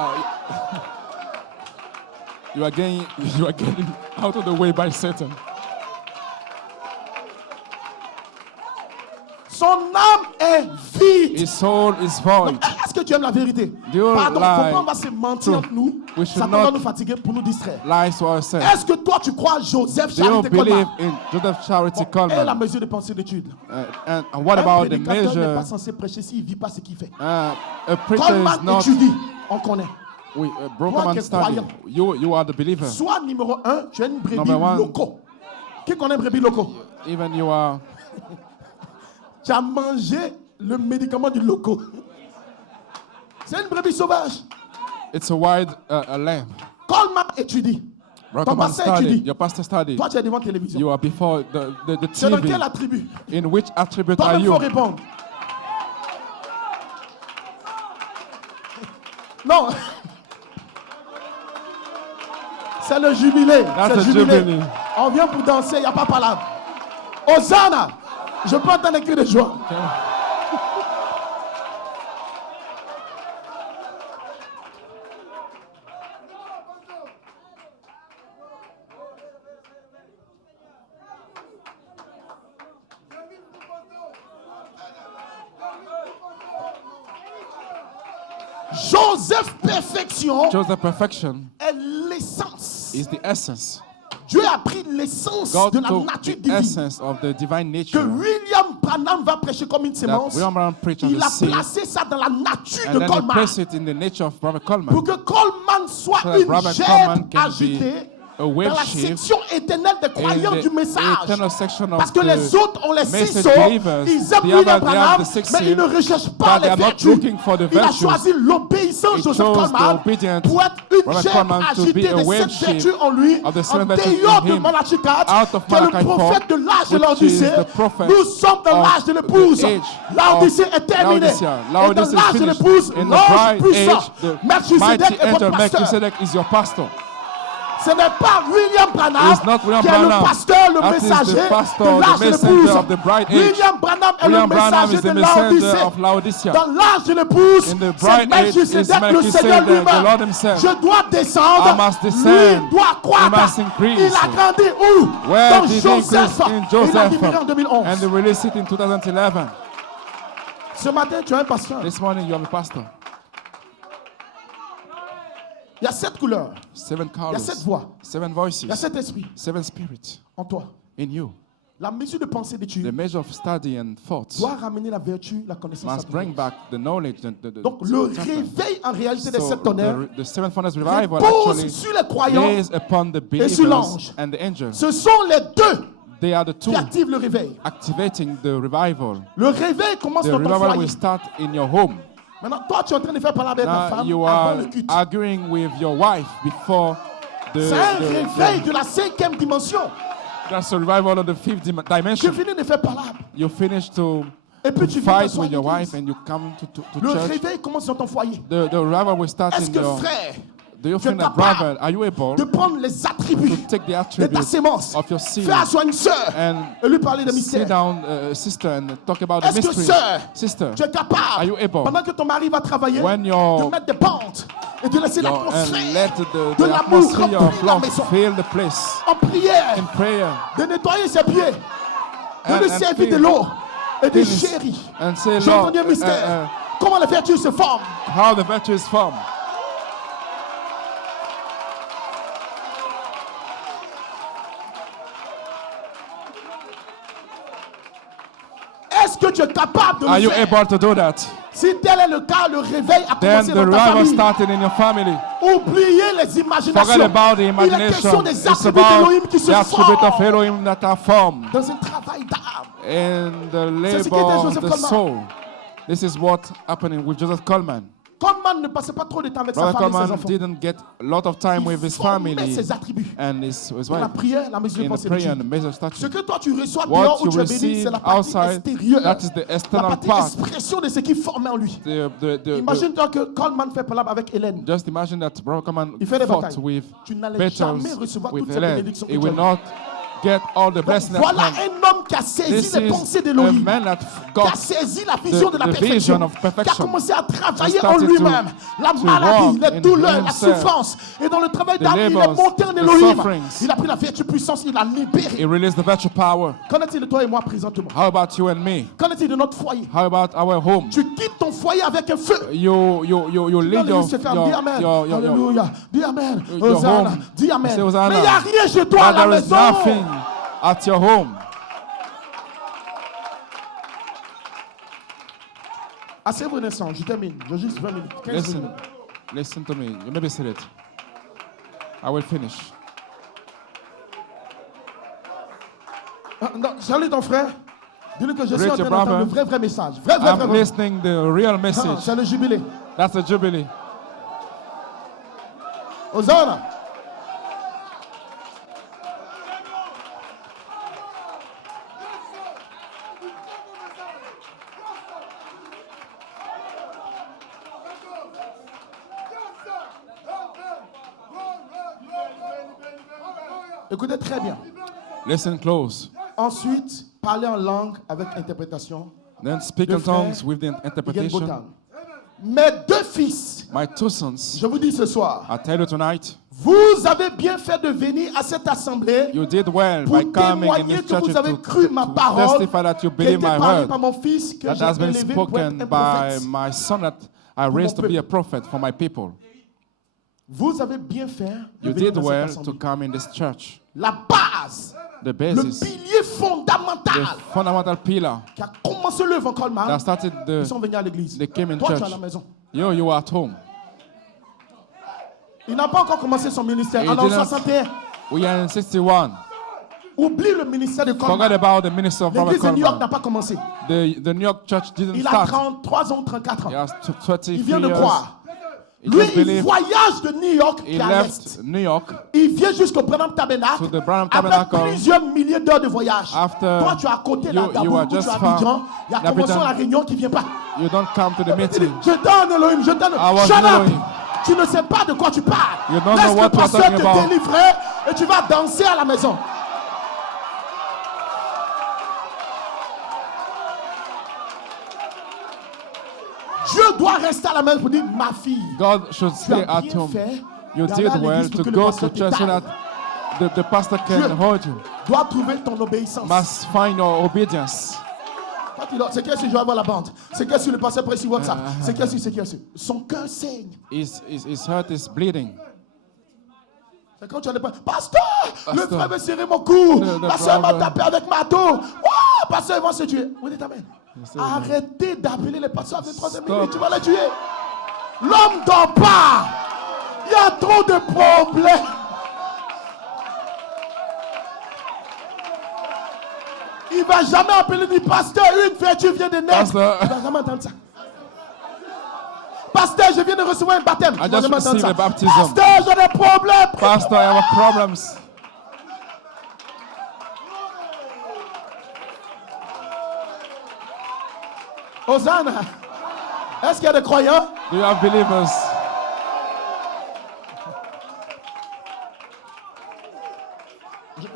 are getting out of the way by Satan. Son âme est vide. His soul is void. Est-ce que tu aimes la vérité? Do you Pardon, il ne faut lie? pas on va se mentir True. entre nous. We should Satan va not nous fatiguer pour nous distraire. Lies to ourselves. Est-ce que toi, tu crois à Joseph Do you Charité believe Coleman? in Joseph Charity Et la Coleman? mesure de pensée d'étude. And what Un about the prédicateur n'est measure? pas censé prêcher s'il ne vit pas ce qu'il fait. A preacher Coleman is not. étudie, on connaît. We, Bro Toi Command qui es study. croyant. You are the believer. Soit numéro 1, tu as une brebis Number one. loco. Qui connaît une brebis loco? Even you are. Tu as mangé le médicament du loco. C'est une brebis sauvage. It's a wild lamb. Coleman étudie. Bro Ton Command pasteur study. étudie. Your pastor study. Toi, tu es devant la télévision. You are before the C'est dans TV. quelle attribut? In which attribute Toi, are il you? faut répondre. Non. C'est le jubilé. That's C'est le the jubilé. jubilee. On vient pour danser, il n'y a pas palabre. Hosanna. Je peux entendre un cri de joie. Joseph perfection Joseph perfection est l'essence. is the essence. Dieu a pris l'essence God de la took nature the divine essence of the divine que nature William Branham va prêcher comme une that sémence. William Branham preached on Il the a seed, placé ça dans la nature and de then he Coleman placed it in the nature of Brother Coleman. pour que Coleman soit So that une Brother gerbe Coleman can agitée a dans wave la shift section éternelle des in croyants the du message. eternal section of Parce que les the autres ont les six message sceaux, believers. ils aiment The William other, they Branham, have the six mais ils ne seal, recherchent pas but they les are not vertus. looking for the Il a virtues. choisi l'obéissance He Joseph chose the Coleman obedient pour être une Brother gerbe Coleman to be agitée a de wave cette shift vertu en lui, of the en seven virtues dehors in de him, Malachi 4, out of qui est le Malachi 4, prophète de l'âge de which l'Odyssée. is the prophet Nous sommes dans of l'âge de l'épouse. the age L'Odyssée of est terminée. Laodicea. Et dans Laodicea is l'âge de finished. l'épouse, In the l'ange bride puissant, age, the Melchisedec mighty est votre angel pasteur. Melchizedek is your pastor. Ce n'est pas William Branham It's not William qui est le Branham. pasteur, le That is the messager pastor, de the l'âge de messenger l'épouse. of the bride age. William Branham est William le Branham messager is the de messenger Laodicée. of Laodicea. Dans l'âge de l'épouse, In the c'est bride age is Melchisedec, le Melchizedek, Seigneur the Lord lui-même. himself. Je dois descendre, I must lui descend. doit He croître. must increase. Il a grandi où? Where Dans did he Joseph. increase? In Il a Joseph. libéré en 2011. And they released it in 2011. Ce matin, tu as un pasteur. This morning you have a pastor. Il y a 7 couleurs. 7 Il y a colors. 7 voix. 7 Il y a voices. 7 esprits 7 spirits en toi. in you. La mesure de pensée de The Dieu measure of study and thoughts doit ramener la vertu, la connaissance. must à ton bring cœur. back the knowledge. The Donc le réveil en réalité des so 7 tonnerres the seven furnace revival repose actually sur les croyants. lays upon the et sur believers l'ange. and the angels. Ce sont les deux They are the two qui activent le réveil. activating the revival. Le réveil commence The dans ton revival foyer. will start in your home. Maintenant, toi, tu es en train de faire parler avec ta Now femme you avant are le culte. arguing with your wife before C'est un réveil the de la 5e dimension. that's the revival of the fifth Tu dimension. finis de faire parler. You finish to Et puis tu viens fight t'asseoir with à your l'église. wife and you come to Le church. réveil commence dans ton foyer. The revival will start Est-ce in que your. frère, Do you tu es think that, capable brother, are you able de prendre les attributs to take the de ta attributes sémence, of your seed faire asseoir une sœur and et lui parler de sit mystère? down, sister, and talk about the Est-ce que mystery? sœur, Sister, tu es capable, Are you able? pendant que ton mari va travailler, When de your mettre des pentes et de laisser and l'atmosphère let de the l'amour atmosphere remplir of la love maison fill the place en prière, in prayer de nettoyer ses pieds, de And- lui and servir de feel- l'eau et de feel his- chérir. and say, J'ai Lord, entendu un mystère. Comment les vertus se forment. how the virtue is formed. Est-ce que tu es capable de Are le you faire? able to do that? Si tel est le cas, le réveil a Then commencé the dans ta revival famille. started in your family. Oubliez les Forget imaginations. about the Il est question imagination. des It's attributs about d'Élohim qui se the attribute of forment Elohim that are formed dans un travail d'âme. in the C'est ce qui était labor of Joseph the Coleman. soul. This is what happening with Joseph Coleman. Coleman ne passait pas trop de temps avec sa Brother femme et ses Coleman enfants. didn't get a lot of time with Il his formait family ses attributs. and his Dans la wife prière, la mesure de in the pensée de prayer Dieu. and the measure of Ce statue. que toi tu reçois What dehors où you tu es béni, receive c'est la partie outside, extérieure. that is the La external partie part. expression de ce qui formait en lui. The Imagine-toi que Coleman fait parler avec Hélène. just imagine that Brother Coleman Il fait des fought batailles. with Tu n'allais battles jamais recevoir with toutes ces Helen. bénédictions que He tu will as. not get all the Donc, blessings that voilà come. un homme qui a saisi This les is pensées a d'Élohim, man that qui a got saisi la vision de la the perfection, vision of qui a perfection, commencé à travailler and en started lui-même la to maladie, walk les in douleurs, la himself, souffrance. Et dans le travail the d'âme, il est labors, monté en the Élohim. sufferings. Il a pris la vertu puissance, il a libéré. He released the virtue power. Qu'en est-il de toi et moi présentement? How about you and me? Qu'en est-il de notre foyer? How about our home? Tu quittes ton foyer avec un feu. You lead Dans l'église, se ferme. Dis Amen. Alléluia. Dis Amen. your Hosanna. home. Dis Amen. Say Hosanna. Mais il n'y a rien chez toi à But la there is maison. nothing at your home. Asseyez-vous un instant, je termine. J'ai juste 20 minutes. 15 Listen. minutes. Listen to me. You maybe said it. I will finish. Non, salut ton frère. Dis-lui que je suis en Greet train your d'entendre brother. le vrai message. Vrai I'm vrai. listening the real Ah, message. c'est le jubilé. That's a jubilee. Hosanna. Écoutez très bien. Listen close. Ensuite, parlez en langue avec interprétation. Then speak Deux in tongues frères, with the Miguel interpretation. Botan. Mes deux fils, My two sons, je vous dis ce soir, I tell you tonight, vous avez bien fait de venir à cette assemblée you did well pour by coming in témoigner this que church vous avez to cru ma parole testify that you qui a été believe my parlée word par mon fils que that j'ai has been élevé pour être spoken un by prophète. my son that I raised to be a prophet for my people. Vous avez bien fait de You venir did dans cette well to assemblée. come in this church. La base, The le basis, pilier the fondamental fundamental pillar qui a commencé l'œuvre en Coleman, that started ils sont venus à l'église. they came in Toi, tu es church. à la maison. You are at home. Il n'a pas encore commencé son ministère. He En l'an didn't- 61, We are in 61. oublie le ministère de Forget Coleman. about the minister of Robert L'église de New York n'a Coleman. pas commencé. The New York church didn't Il a start. 33 ans ou 34 ans. He has 23 Il vient de years. croire. He Lui, just il believed. voyage de New York He qui est à left l'est. New York Il vient jusqu'au Branham Tabernacle to the Branham avec Tabernacle. plusieurs milliers d'heures de voyage. After Toi, tu es à côté you- d'Adabou you are ou tu es just à far Abidjan. Il y a in Abidjan. convention à la réunion qui ne vient pas. You don't come to the meeting. Je donne Elohim, je donne. I was Shut up! Elohim. Tu ne sais pas de quoi tu parles. You don't Laisse know le what you're pasteur talking te about. délivrer et tu vas danser à la maison. Dieu doit rester à la maison pour dire ma fille. God should Tu stay as at bien home. fait You d'aller did à l'église well pour to que le go pasteur to church so t'aille. that the pastor can Dieu hold you. doit trouver ton obéissance. Must find your obedience. Quand il a- C'est qui est-ce que je vais voir la bande? C'est qui est-ce que le pasteur presse sur WhatsApp? C'est qui est-ce que c'est qui est-ce que- Son cœur saigne. His heart is bleeding. C'est quand tu as des pasteur, le Pasteur. frère veut serrer mon cou. The Pasteur m'a brother. tapé avec marteau. Oh, pasteur, ils vont se tuer. Vous dites amen. sir. Arrêtez d'appeler les pasteurs à 23e Stop. minute. Tu vas les tuer. L'homme dort pas. Il y a trop de problèmes. Il va jamais appeler du pasteur. Une fois tu viens de naître. Pasteur. Il va jamais entendre ça. Pasteur, je viens de recevoir un baptême. I Tu vas just jamais entendre received ça. a baptism. Pasteur, j'ai des problèmes. Pastor, I have problems. Hosanna. Est-ce qu'il y a des croyants? Do you have believers?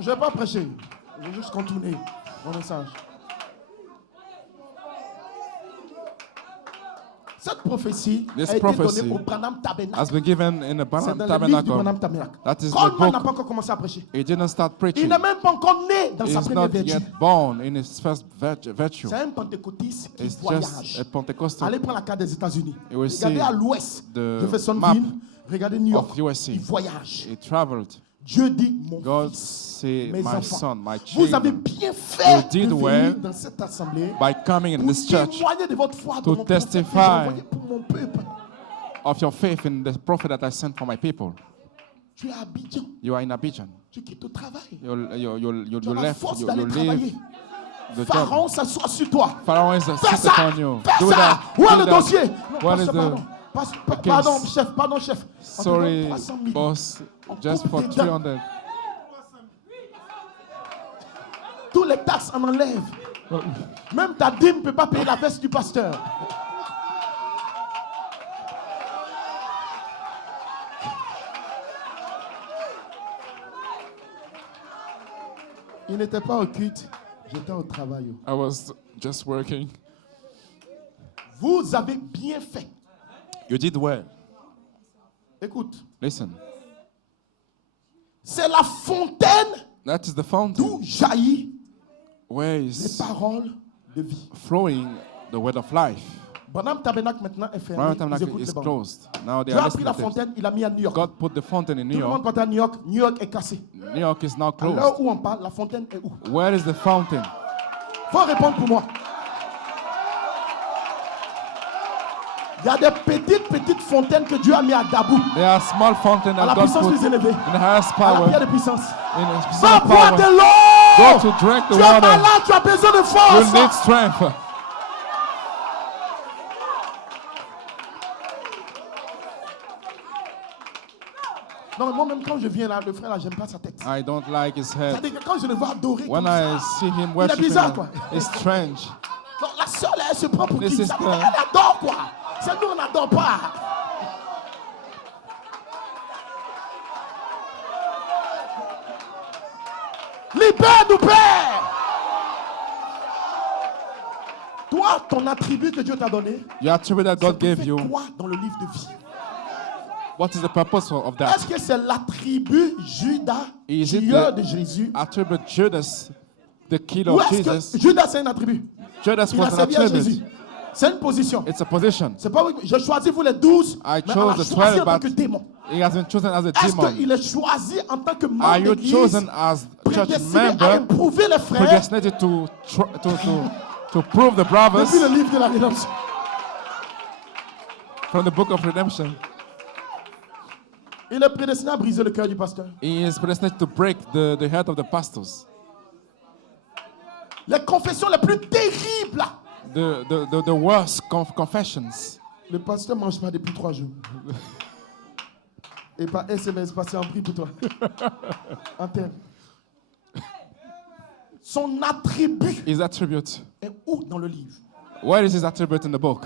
Je ne vais pas prêcher. Je vais juste contourner mon message. Cette prophétie This a été prophecy donnée au Branham Tabernacle. Has been given in the C'est Branham dans le livre du Branham Tabernacle. Tabernacle. That is the Coleman n'a book. pas encore commencé à prêcher. He didn't start Il preaching. n'est même pas encore né dans sa He's première not vertu. yet born in his first virtue. C'est un pentecôtiste qui It's just voyage. a Pentecostal Allez prendre la carte des États-Unis. You will Regardez see à l'ouest the Jeffersonville. map Regardez New York. of USA. Il voyage. He traveled. Dieu dit, mon God fils, say, mes my enfants, son, my vous avez children, bien fait You did de venir well dans cette assemblée by coming in pour this church témoigner de votre foi to dans mon prophète que j'ai testify envoyé pour mon peuple. of your faith in the prophet that I sent for my people. Tu es à Abidjan, You are in Abidjan. tu quittes au travail. You Tu as la left. force You d'aller travailler. leave the job. Pharaon s'assoit sur toi. Pharaoh is Fais sit ça, upon you. fais Do ça. that. Où est Do le that. dossier? Non, What is pasteur, the pardon. Pardon, case? chef, pardon, chef. On te donne Sorry, 300 000. boss, On just coupe for tes dents. 300. Tous les taxes en enlèvent. Même ta dîme ne peut pas payer la veste du pasteur. Il n'était pas au culte, j'étais au travail. I was just working. Vous avez bien fait. You did well. Écoute, Listen, c'est la fontaine that is the fountain d'où jaillit where les is paroles de vie. flowing the word of life. Branham Tabernacle maintenant est fermé. Branham Ils Tabernacle écoutent is les bandes. closed. Now they Dieu are a pris listening la to it. fontaine, il a mis à New York. God put the fountain in New Tout le monde York. part à New York. New York est cassé. New York is now À closed. l'heure où on parle, la fontaine est où? Where is the fountain? Faut répondre pour moi. Il y a des petites fontaines que Dieu a mis à Dabou. There are small fountains À la that God puissance put plus élevée. in the highest À la power. pierre de puissance. In the Va specific boire power. de Go l'eau. to drink the Tu es water. malade, tu as besoin de You force. need strength. Non, mais moi-même, quand je viens là, le frère là, j'aime pas sa tête. I don't like his head. C'est-à-dire que quand je le vois adorer When comme I ça, see him il est worshiping, bizarre, quoi. it's strange. Non, la sœur, là, elle se prend pour This qui is ça? the- Elle adore, quoi. C'est nous, on n'adore pas. Libère-nous, Père. Toi, ton attribut que Dieu t'a donné, Your attribute that c'est God pour gave faire you, quoi dans le livre de vie? what is the purpose of that? Est-ce que c'est l'attribut Judas, Is it tueur the de Jésus? attribute Judas, the killer Ou of est-ce Jesus? que Judas, c'est un attribut? Judas Il a was an servi à Jésus. attribute. C'est une position. It's a position. C'est pas oui, j'ai choisi vous les 12, I mais on l'a chose the choisi 12, en tant but que démon. he has been chosen as a Est-ce demon. qu'il est choisi en tant que Are membre you d'église, chosen as church prédestiné à member, éprouver les frères predestinated to prove the brothers depuis le livre de la rédemption? from the book of redemption? Il est prédestiné à briser le cœur du pasteur. He is predestinated to break the heart of the pastors. Les confessions les plus terribles. The worst confessions. Le pasteur ne mange pas depuis 3 jours. Et par SMS, pasteur, en prie pour toi. Antenne. Son attribut His attribute. est où dans le livre? Where is his attribute in the book?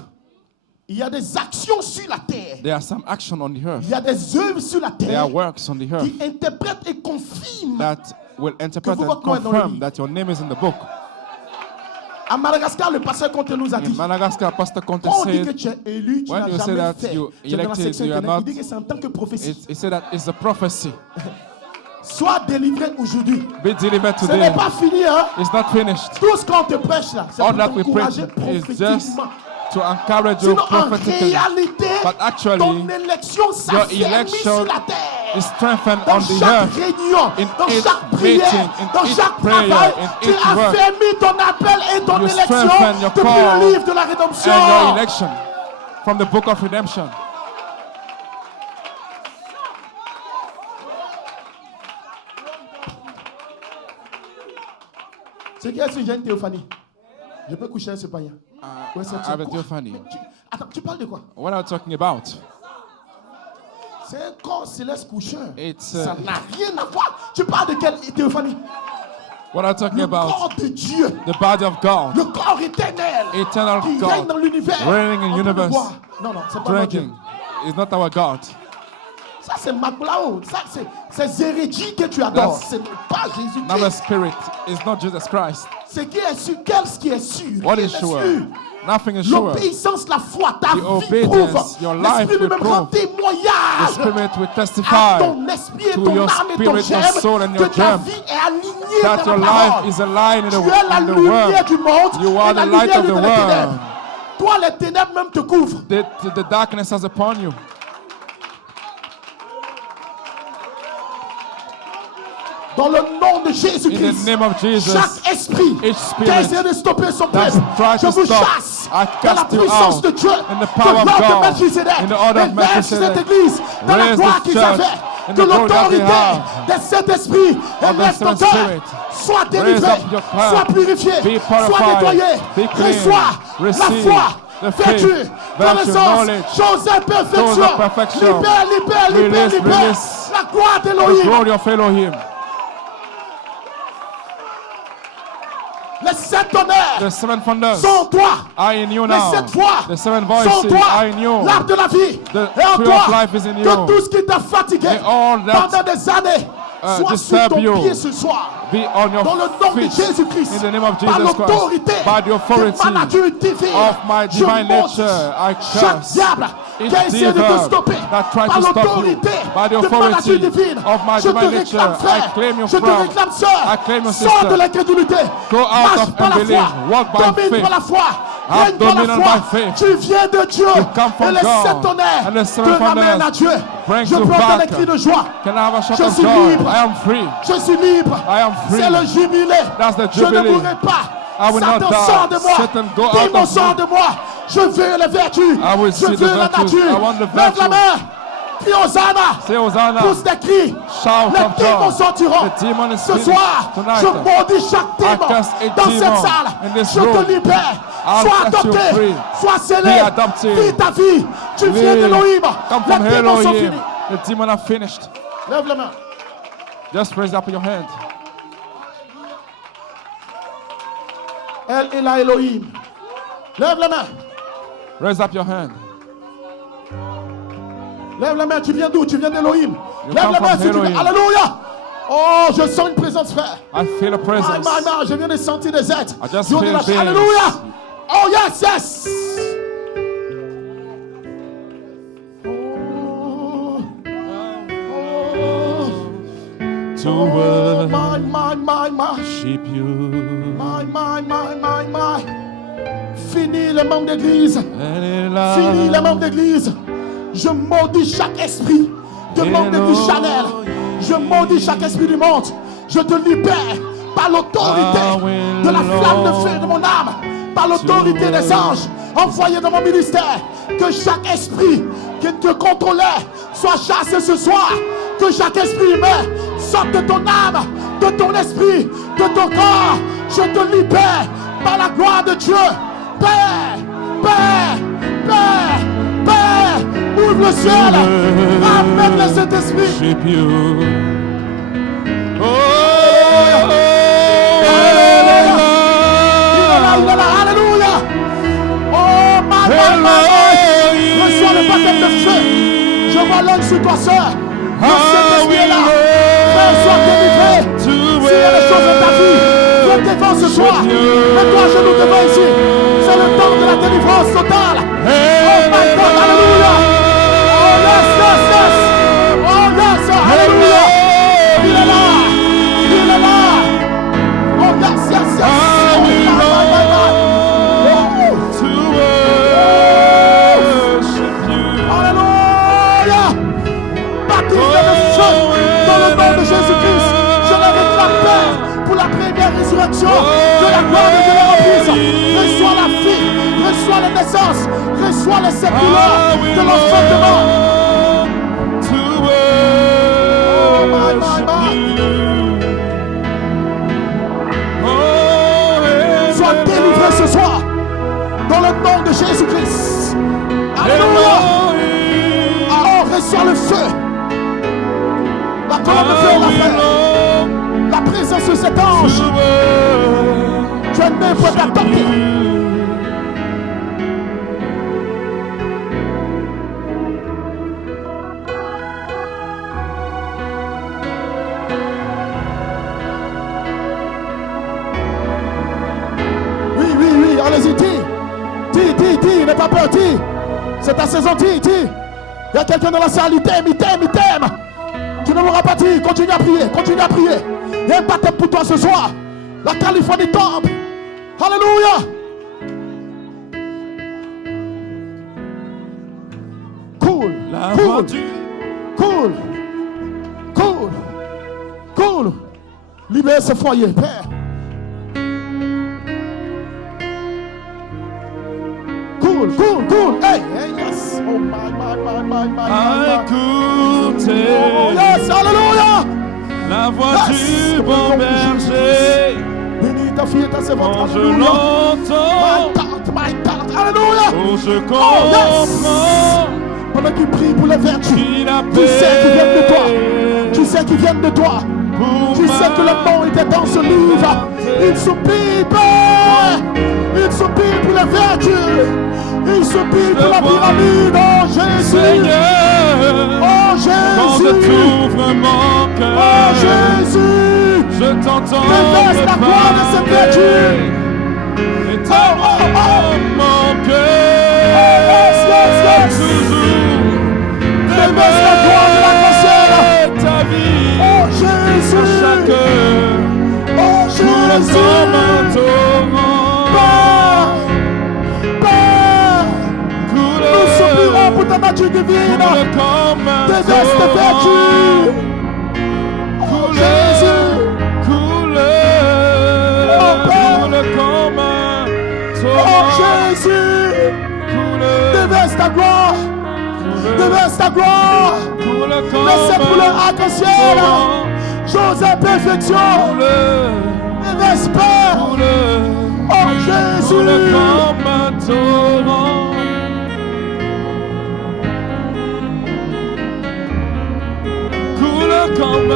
Il y a des actions sur la terre. There are some action on the earth. Il y a des œuvres sur la There are terre works on the earth qui interprètent et confirment. that will interpret Que and votre nom est dans le confirm livre. that your name is in the book. À Madagascar, le pasteur Conte nous a In dit, Madagascar, Pastor Conte quand on dit que said, tu es élu, tu when n'as you say jamais that fait. you Tu es dans la elected, section you are internet. not- Il dit que c'est en tant que prophétie. he said that it's a prophecy. Sois délivré aujourd'hui. Be delivered Ce n'est today. pas fini, hein? It's not finished. Tout ce qu'on te prêche là, c'est All pour that we preach t'encourager is just prophétiquement. to encourage you Sinon, en prophetically. réalité, But actually, ton élection s'affermit election sur la terre. is strengthened Dans on the chaque earth. réunion, In dans each chaque prière, meeting, in dans each chaque prayer, travail, in tu each work. affermis ton appel et ton You élection strengthen your depuis call le livre de la rédemption. And your election from the book of redemption. C'est qui est-ce que j'ai une théophanie? Je peux coucher avec ce païen. Ouais, c'est I have a quoi? theophany. Attends, tu parles de quoi? What are you talking about? C'est un corps céleste coucheur. It's, Ça n'a rien à voir. Tu parles de quelle théophanie? What are you talking Le about? corps de Dieu. The body of God. Le corps éternel. Eternal Qui God. règne dans l'univers. Reigning in En train de universe. boire. Non, non, c'est pas notre Dieu. Drinking is not our God. Ça, c'est Maglao. Ça, c'est Zérédie que tu adores. That's C'est pas Not the Jésus-Christ. Spirit. It's not Jesus Christ. C'est qui est sûr. Qu'est-ce qui est sûr? What Qui is est sure? sûr? Nothing is sure. L'obéissance, la foi, ta The vie obedience, prouve. your life L'Esprit will lui-même rend prove. The témoignage Spirit will à testify ton esprit et to ton your âme et ton spirit, your soul, and germe your que ta germ vie est alignée that dans your la life parole. is aligned in Tu es la the lumière Word. du monde You et are la the light lumière of de the les ténèbres. world. Toi, les ténèbres même te couvrent. The darkness is upon you. Dans le nom de In Jésus-Christ. the name of Jesus, Chaque esprit each qui spirit essaie de stopper son that peuple, tries je to vous stop, chasse I dans la cast you puissance out de Dieu, in the que power of l'ordre de God, Melchizedek in the order of élève Melchizedek. cette église dans la Raise gloire this qu'ils church avaient, in que the glory that l'autorité they have de cet esprit of the élève ton seven cœur, spirit. soit Raise délivré, up your cœur. soit purifié, Be soit purified. nettoyé, Be clean. reçois la Receive foi, the faith, vertu, virtue, connaissance, knowledge, chose chose imperfection, of perfection. libère, libère, libère, Release, libère, release. la gloire The d'Élohim. glory of Elohim. Les 7 tonnerres The seven thunders sont en toi. are in you Les now. 7 voix The seven sont en voices toi. are in you. L'arbre de la vie The est en tree toi. of life is in Que you. tout ce qui t'a fatigué May all that pendant des années soit sur disturb ton you pied ce soir. Be on your Dans le nom de feet Jésus-Christ, in the name of par Jesus l'autorité Christ. By the authority de ma nature divine, of my je divine maudis nature, I chaque curse diable each qui a essayé de te devil stopper that tried par to stop you. l'autorité By the de ma authority nature divine. of my Je te divine réclame, nature, I frère. claim you Je te from. réclame, sœur. I claim your Sors sister. de l'incrédulité. Go out Marche of par la unbelief. foi. Walk by Domine faith. par la foi. Have Règne par la dominion foi. by faith. Tu viens de Dieu. You come from Et les God. 7 tonnerres And the seven te ramènent thunders à Dieu. brings Je you prends un back. cri de joie. Can I have a shout Je of suis joy? libre. I am free. Je suis libre. I am free. C'est le jubilé. That's the Je ne jubilee. mourrai pas. I will not Satan die. sort de moi. Satan, go out Démon of sort me. de moi. Je veux les vertus. I will Je see the veux la virtues. nature. I want the Lève la virtue. main. Crie Hosanna. Say Hosanna. Pousse des cris. Shout Les of démons joy. sortiront. The demon is Ce finished soir, tonight. je maudis chaque démon cast a dans demon cette salle. in this Je room. te libère. I'll Sois set you adopté. free. Sois scellé. Be adopted. Vis ta vie. Tu viens Live. d'Élohim. Come Les from démons sont Elohim. finis. The demon are finished. Lève la main. Just raise up your hand. Elle est là, Elohim. Lève la main. Raise up your hand. Lève la main. Tu viens d'où? Tu viens d'Elohim. You Lève come la main from si tu viens. Elohim. Alléluia. Oh, je sens une présence, frère. I feel a presence. Je viens de sentir des êtres. I just Qui ont de feel la- things. Alléluia. Oh, yes, yes. To worship you. Fini le membre d'église. Fini les membres d'église. Je maudis chaque esprit de membre d'église Chanel. Je maudis chaque esprit du monde. Je te libère par l'autorité de la flamme de feu de mon âme, par l'autorité des anges envoyés dans mon ministère. Que chaque esprit qui te contrôlait soit chassé ce soir. Que chaque esprit humain sorte de ton âme, de ton esprit, de ton corps. Je te libère par la gloire de Dieu. Père, Père, Père, Père, ouvre le ciel, ramène le Saint-Esprit. Worship you. Oh, Il est là, alléluia. Oh, my. Reçois le baptême de feu. Je vois l'œil sur toi, sœur. Le Saint-Esprit est là. Frère, sois délivré. S'il y a des choses dans ta vie, viens devant ce soir. Mets-toi à genoux devant ici. C'est le temps de la délivrance totale. Oh my God, alléluia. Oh yes, yes, yes. Oh yes, alléluia. Il est là. Il est là. Oh yes, yes, yes. Oh, my. to worship you. Alléluia. Baptiste de feu dans le nom de Jésus-Christ. Je les réclame, Père, pour la première résurrection de la gloire de Dieu les remplisse. Reçois la vie, reçois la naissance, reçois les sépultures de l'enfantement. To worship you. Oh, Sois délivré ce soir dans le nom de Jésus-Christ. Alléluia. Alors reçois le feu. La colonne de feu est la paix. La présence de cet ange. Tu es né pour t'adopter. Oui, allez-y, dis, n'aie pas peur, dis. C'est ta saison, dis. Il y a quelqu'un dans la salle, il t'aime. Tu ne l'auras pas dit, continue à prier. Il y a un baptême pour toi ce soir. La Californie tombe. Alléluia. Cool. Libère ce foyer, Père. Cool. Hey, yes. Oh my. Écoutez Oh, yes, alléluia. la voix Yes. du bon berger. Bénis ta fille et ta servante. Quand je Alléluia. l'entends, My God. Alléluia. oh, je yes. comprends Pendant qu'il prie pour les vertus, qu'il a tu sais qu'ils viennent de toi. payé Tu sais qu'ils viennent de toi. pour Tu sais que le nom était dans ce livre. Il soupire, Père. Il soupire pour les vertus. Il soupire pour la pyramide. Oh Jésus. Seigneur, Oh quand je Jésus. t'ouvre mon Oh cœur, Jésus. je t'entends Déverse la gloire de cette vertu. Et ta mon cœur, Yes. toujours, Déverse la gloire de la grâce. ta vie, Oh Jésus. chaque heure, Oh coule Jésus. comme un torrent, Père. coule Nous soupirons pour ta nature divine. comme un Déverse tes torrent, vertus. Oh Jésus. coule Oh, Père. comme un Oh torrent. Jésus. Déverse ta gloire. Déverse ta gloire. Laissez pour le arc-en-ciel. Joseph perfection. Déverse Père. Oh Jésus. Comme un torrent, coule comme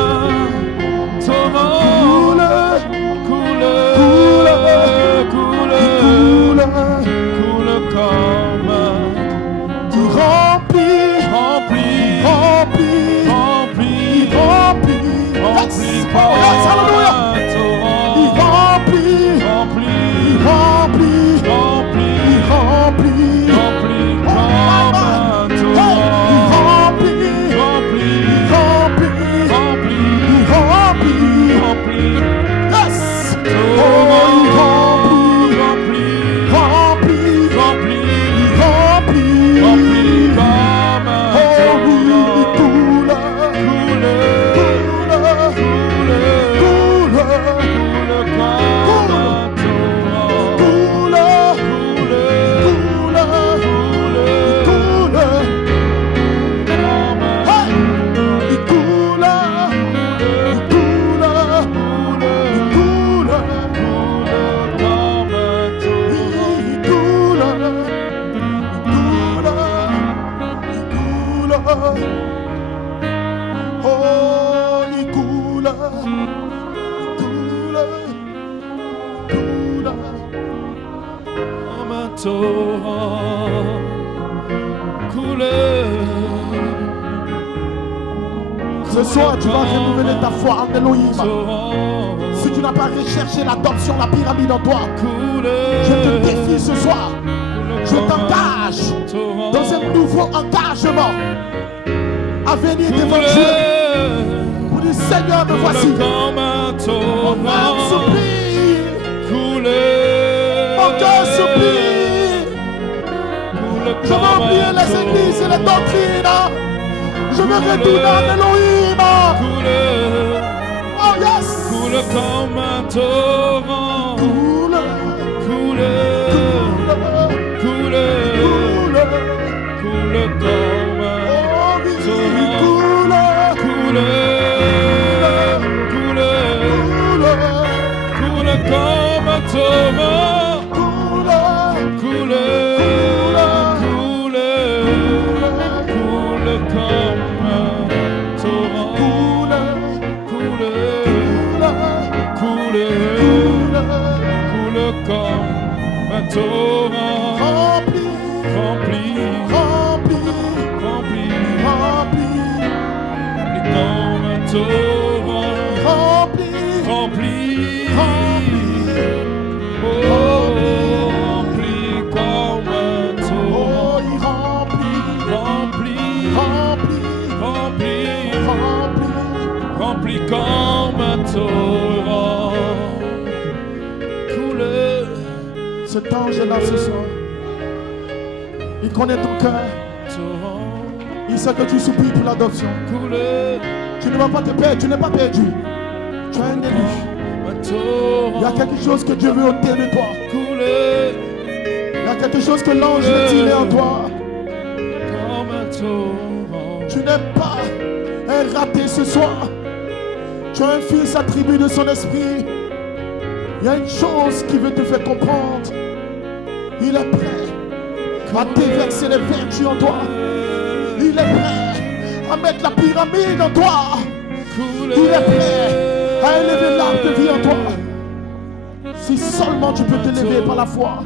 qui remplit Ce soir, tu vas renouveler ta foi en Elohim. Si tu n'as pas recherché l'adoption, la pyramide en toi, je te défie ce soir. Je t'engage dans un nouveau engagement à venir devant Dieu pour dire Seigneur, me voici. Mon âme supplie, mon cœur supplie. Je veux oublier les églises et les doctrines. Je veux retourner en Elohim. Oh yes. Coule comme un torrent. Coule comme un torrent. Coule comme un torrent. Coule comme un torrent, rempli comme un torrent, rempli comme un torrent, rempli comme un torrent. Cet ange-là ce soir, il connaît ton cœur. Il sait que tu soupires pour l'adoption. Tu ne vas pas te perdre, tu n'es pas perdu. Tu as un élu. Il y a quelque chose que Dieu veut ôter de toi. Il y a quelque chose que l'ange veut tirer en toi. Tu n'aimes pas un raté ce soir. Tu as un fils attribué de son esprit. Il y a une chose qui veut te faire comprendre. Il est prêt à déverser les vertus en toi. Il est prêt à mettre la pyramide en toi. Il est prêt à élever l'arbre de vie en toi. Si seulement tu peux t'élever par la foi.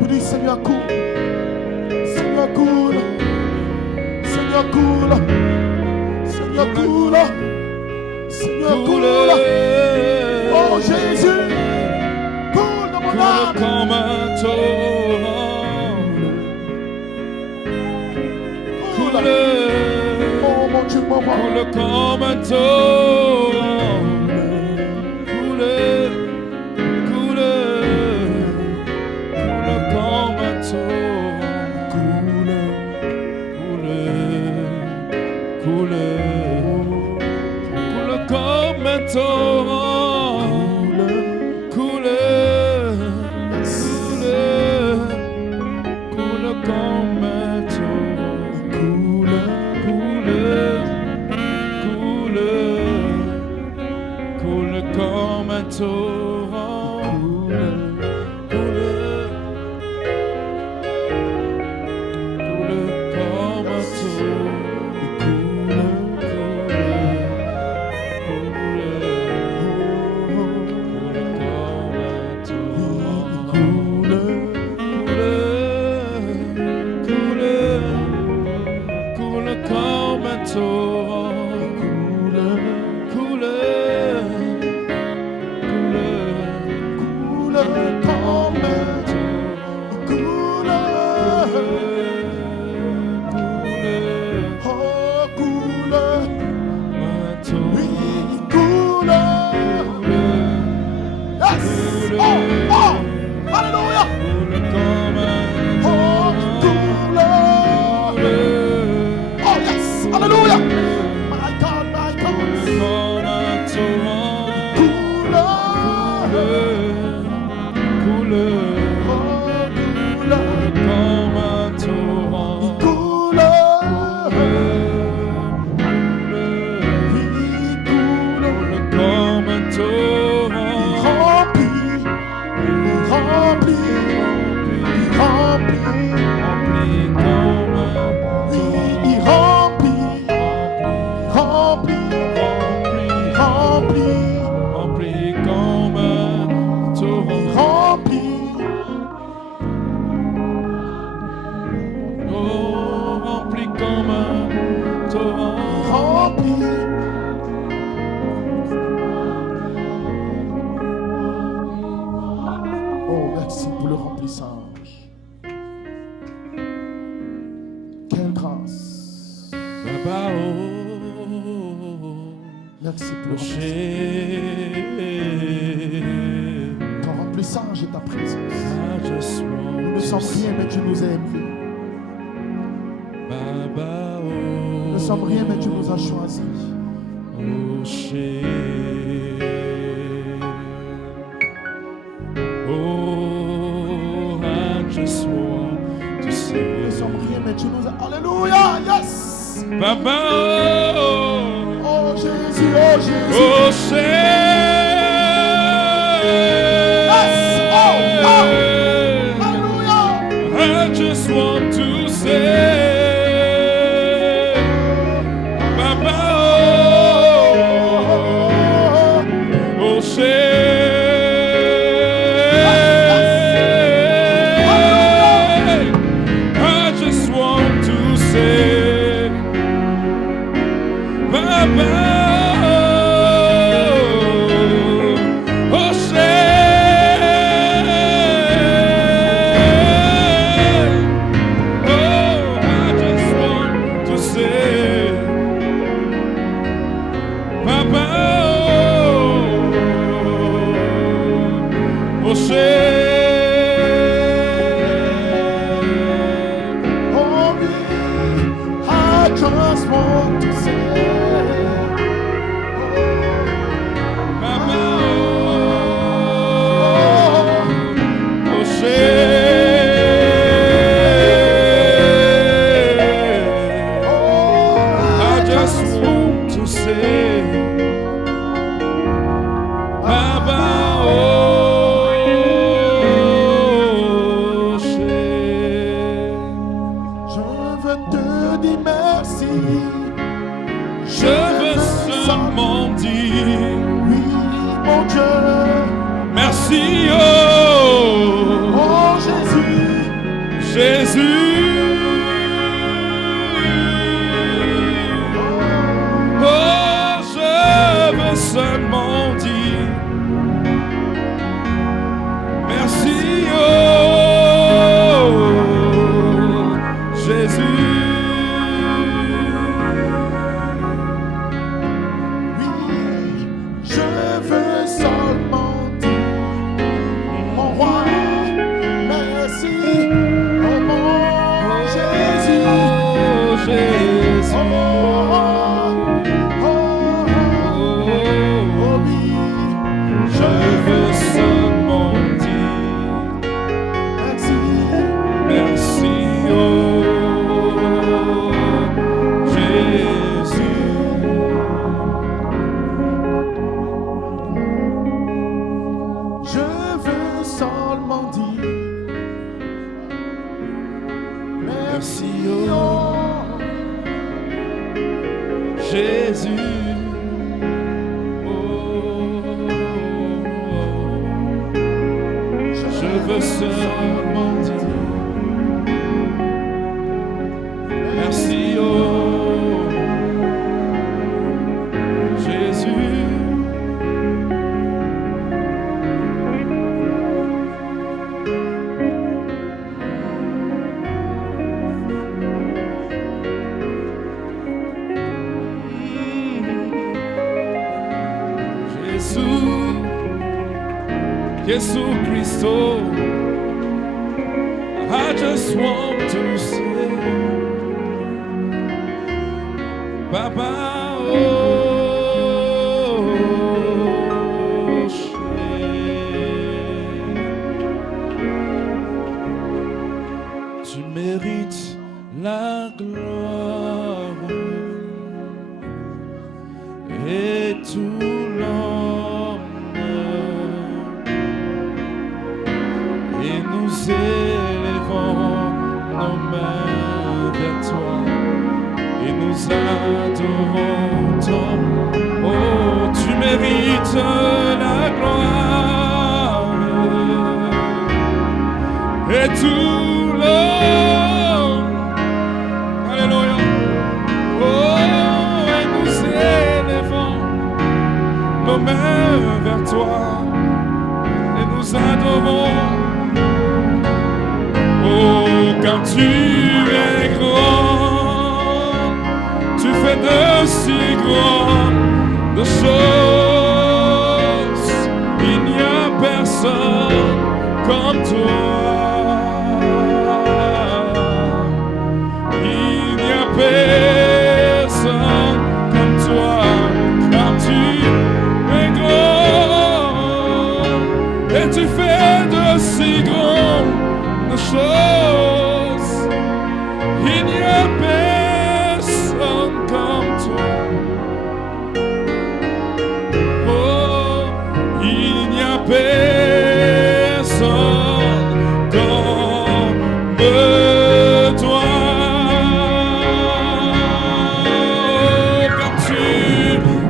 Tu dis Seigneur coule. Seigneur coule. Seigneur coule. Seigneur coule. Seigneur coule. Oh Jésus, coule dans mon âme. Comme un torrent. Coule. Oh mon Dieu, mon roi. Coule comme un torrent. Coule comme un torrent. Coule comme un torrent. Merci pour ton remplissage et ta présence. Nous ne sommes rien, mais tu nous as aimés. Nous ne sommes rien, mais tu nous as choisis. Nous ne sommes rien, mais tu nous as... Alléluia, yes! Baba, oh Jésus, oh Jésus. oh say, Yes, oh, oh. Hallelujah. I just want to say, Baba, oh say, I just want to say, Baba. Jesus Christo, I just want to say, Baba, oh, tu mérites la gloire et tout l'honneur. Et nous élevons et tout l'homme. Alléluia. Oh, et nous élevons nos mains vers toi et nous adorons. Oh, car tu es grand, tu fais de si grandes choses. Il n'y a personne comme toi. Il n'y a personne comme toi, car tu es grand et tu fais de si grandes choses. Il n'y a personne comme toi. Oh, il n'y a personne comme toi. Comme tu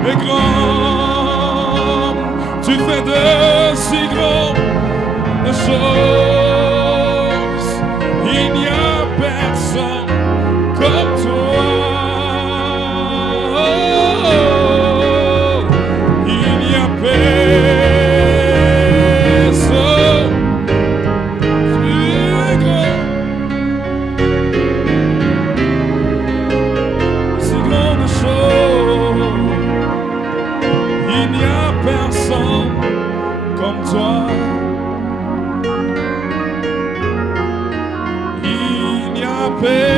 es grand, tu fais de si grandes choses. Il n'y a personne comme toi. Il n'y a personne. Tu es grand. Si grande chose. Il n'y a personne comme toi. Il n'y a personne.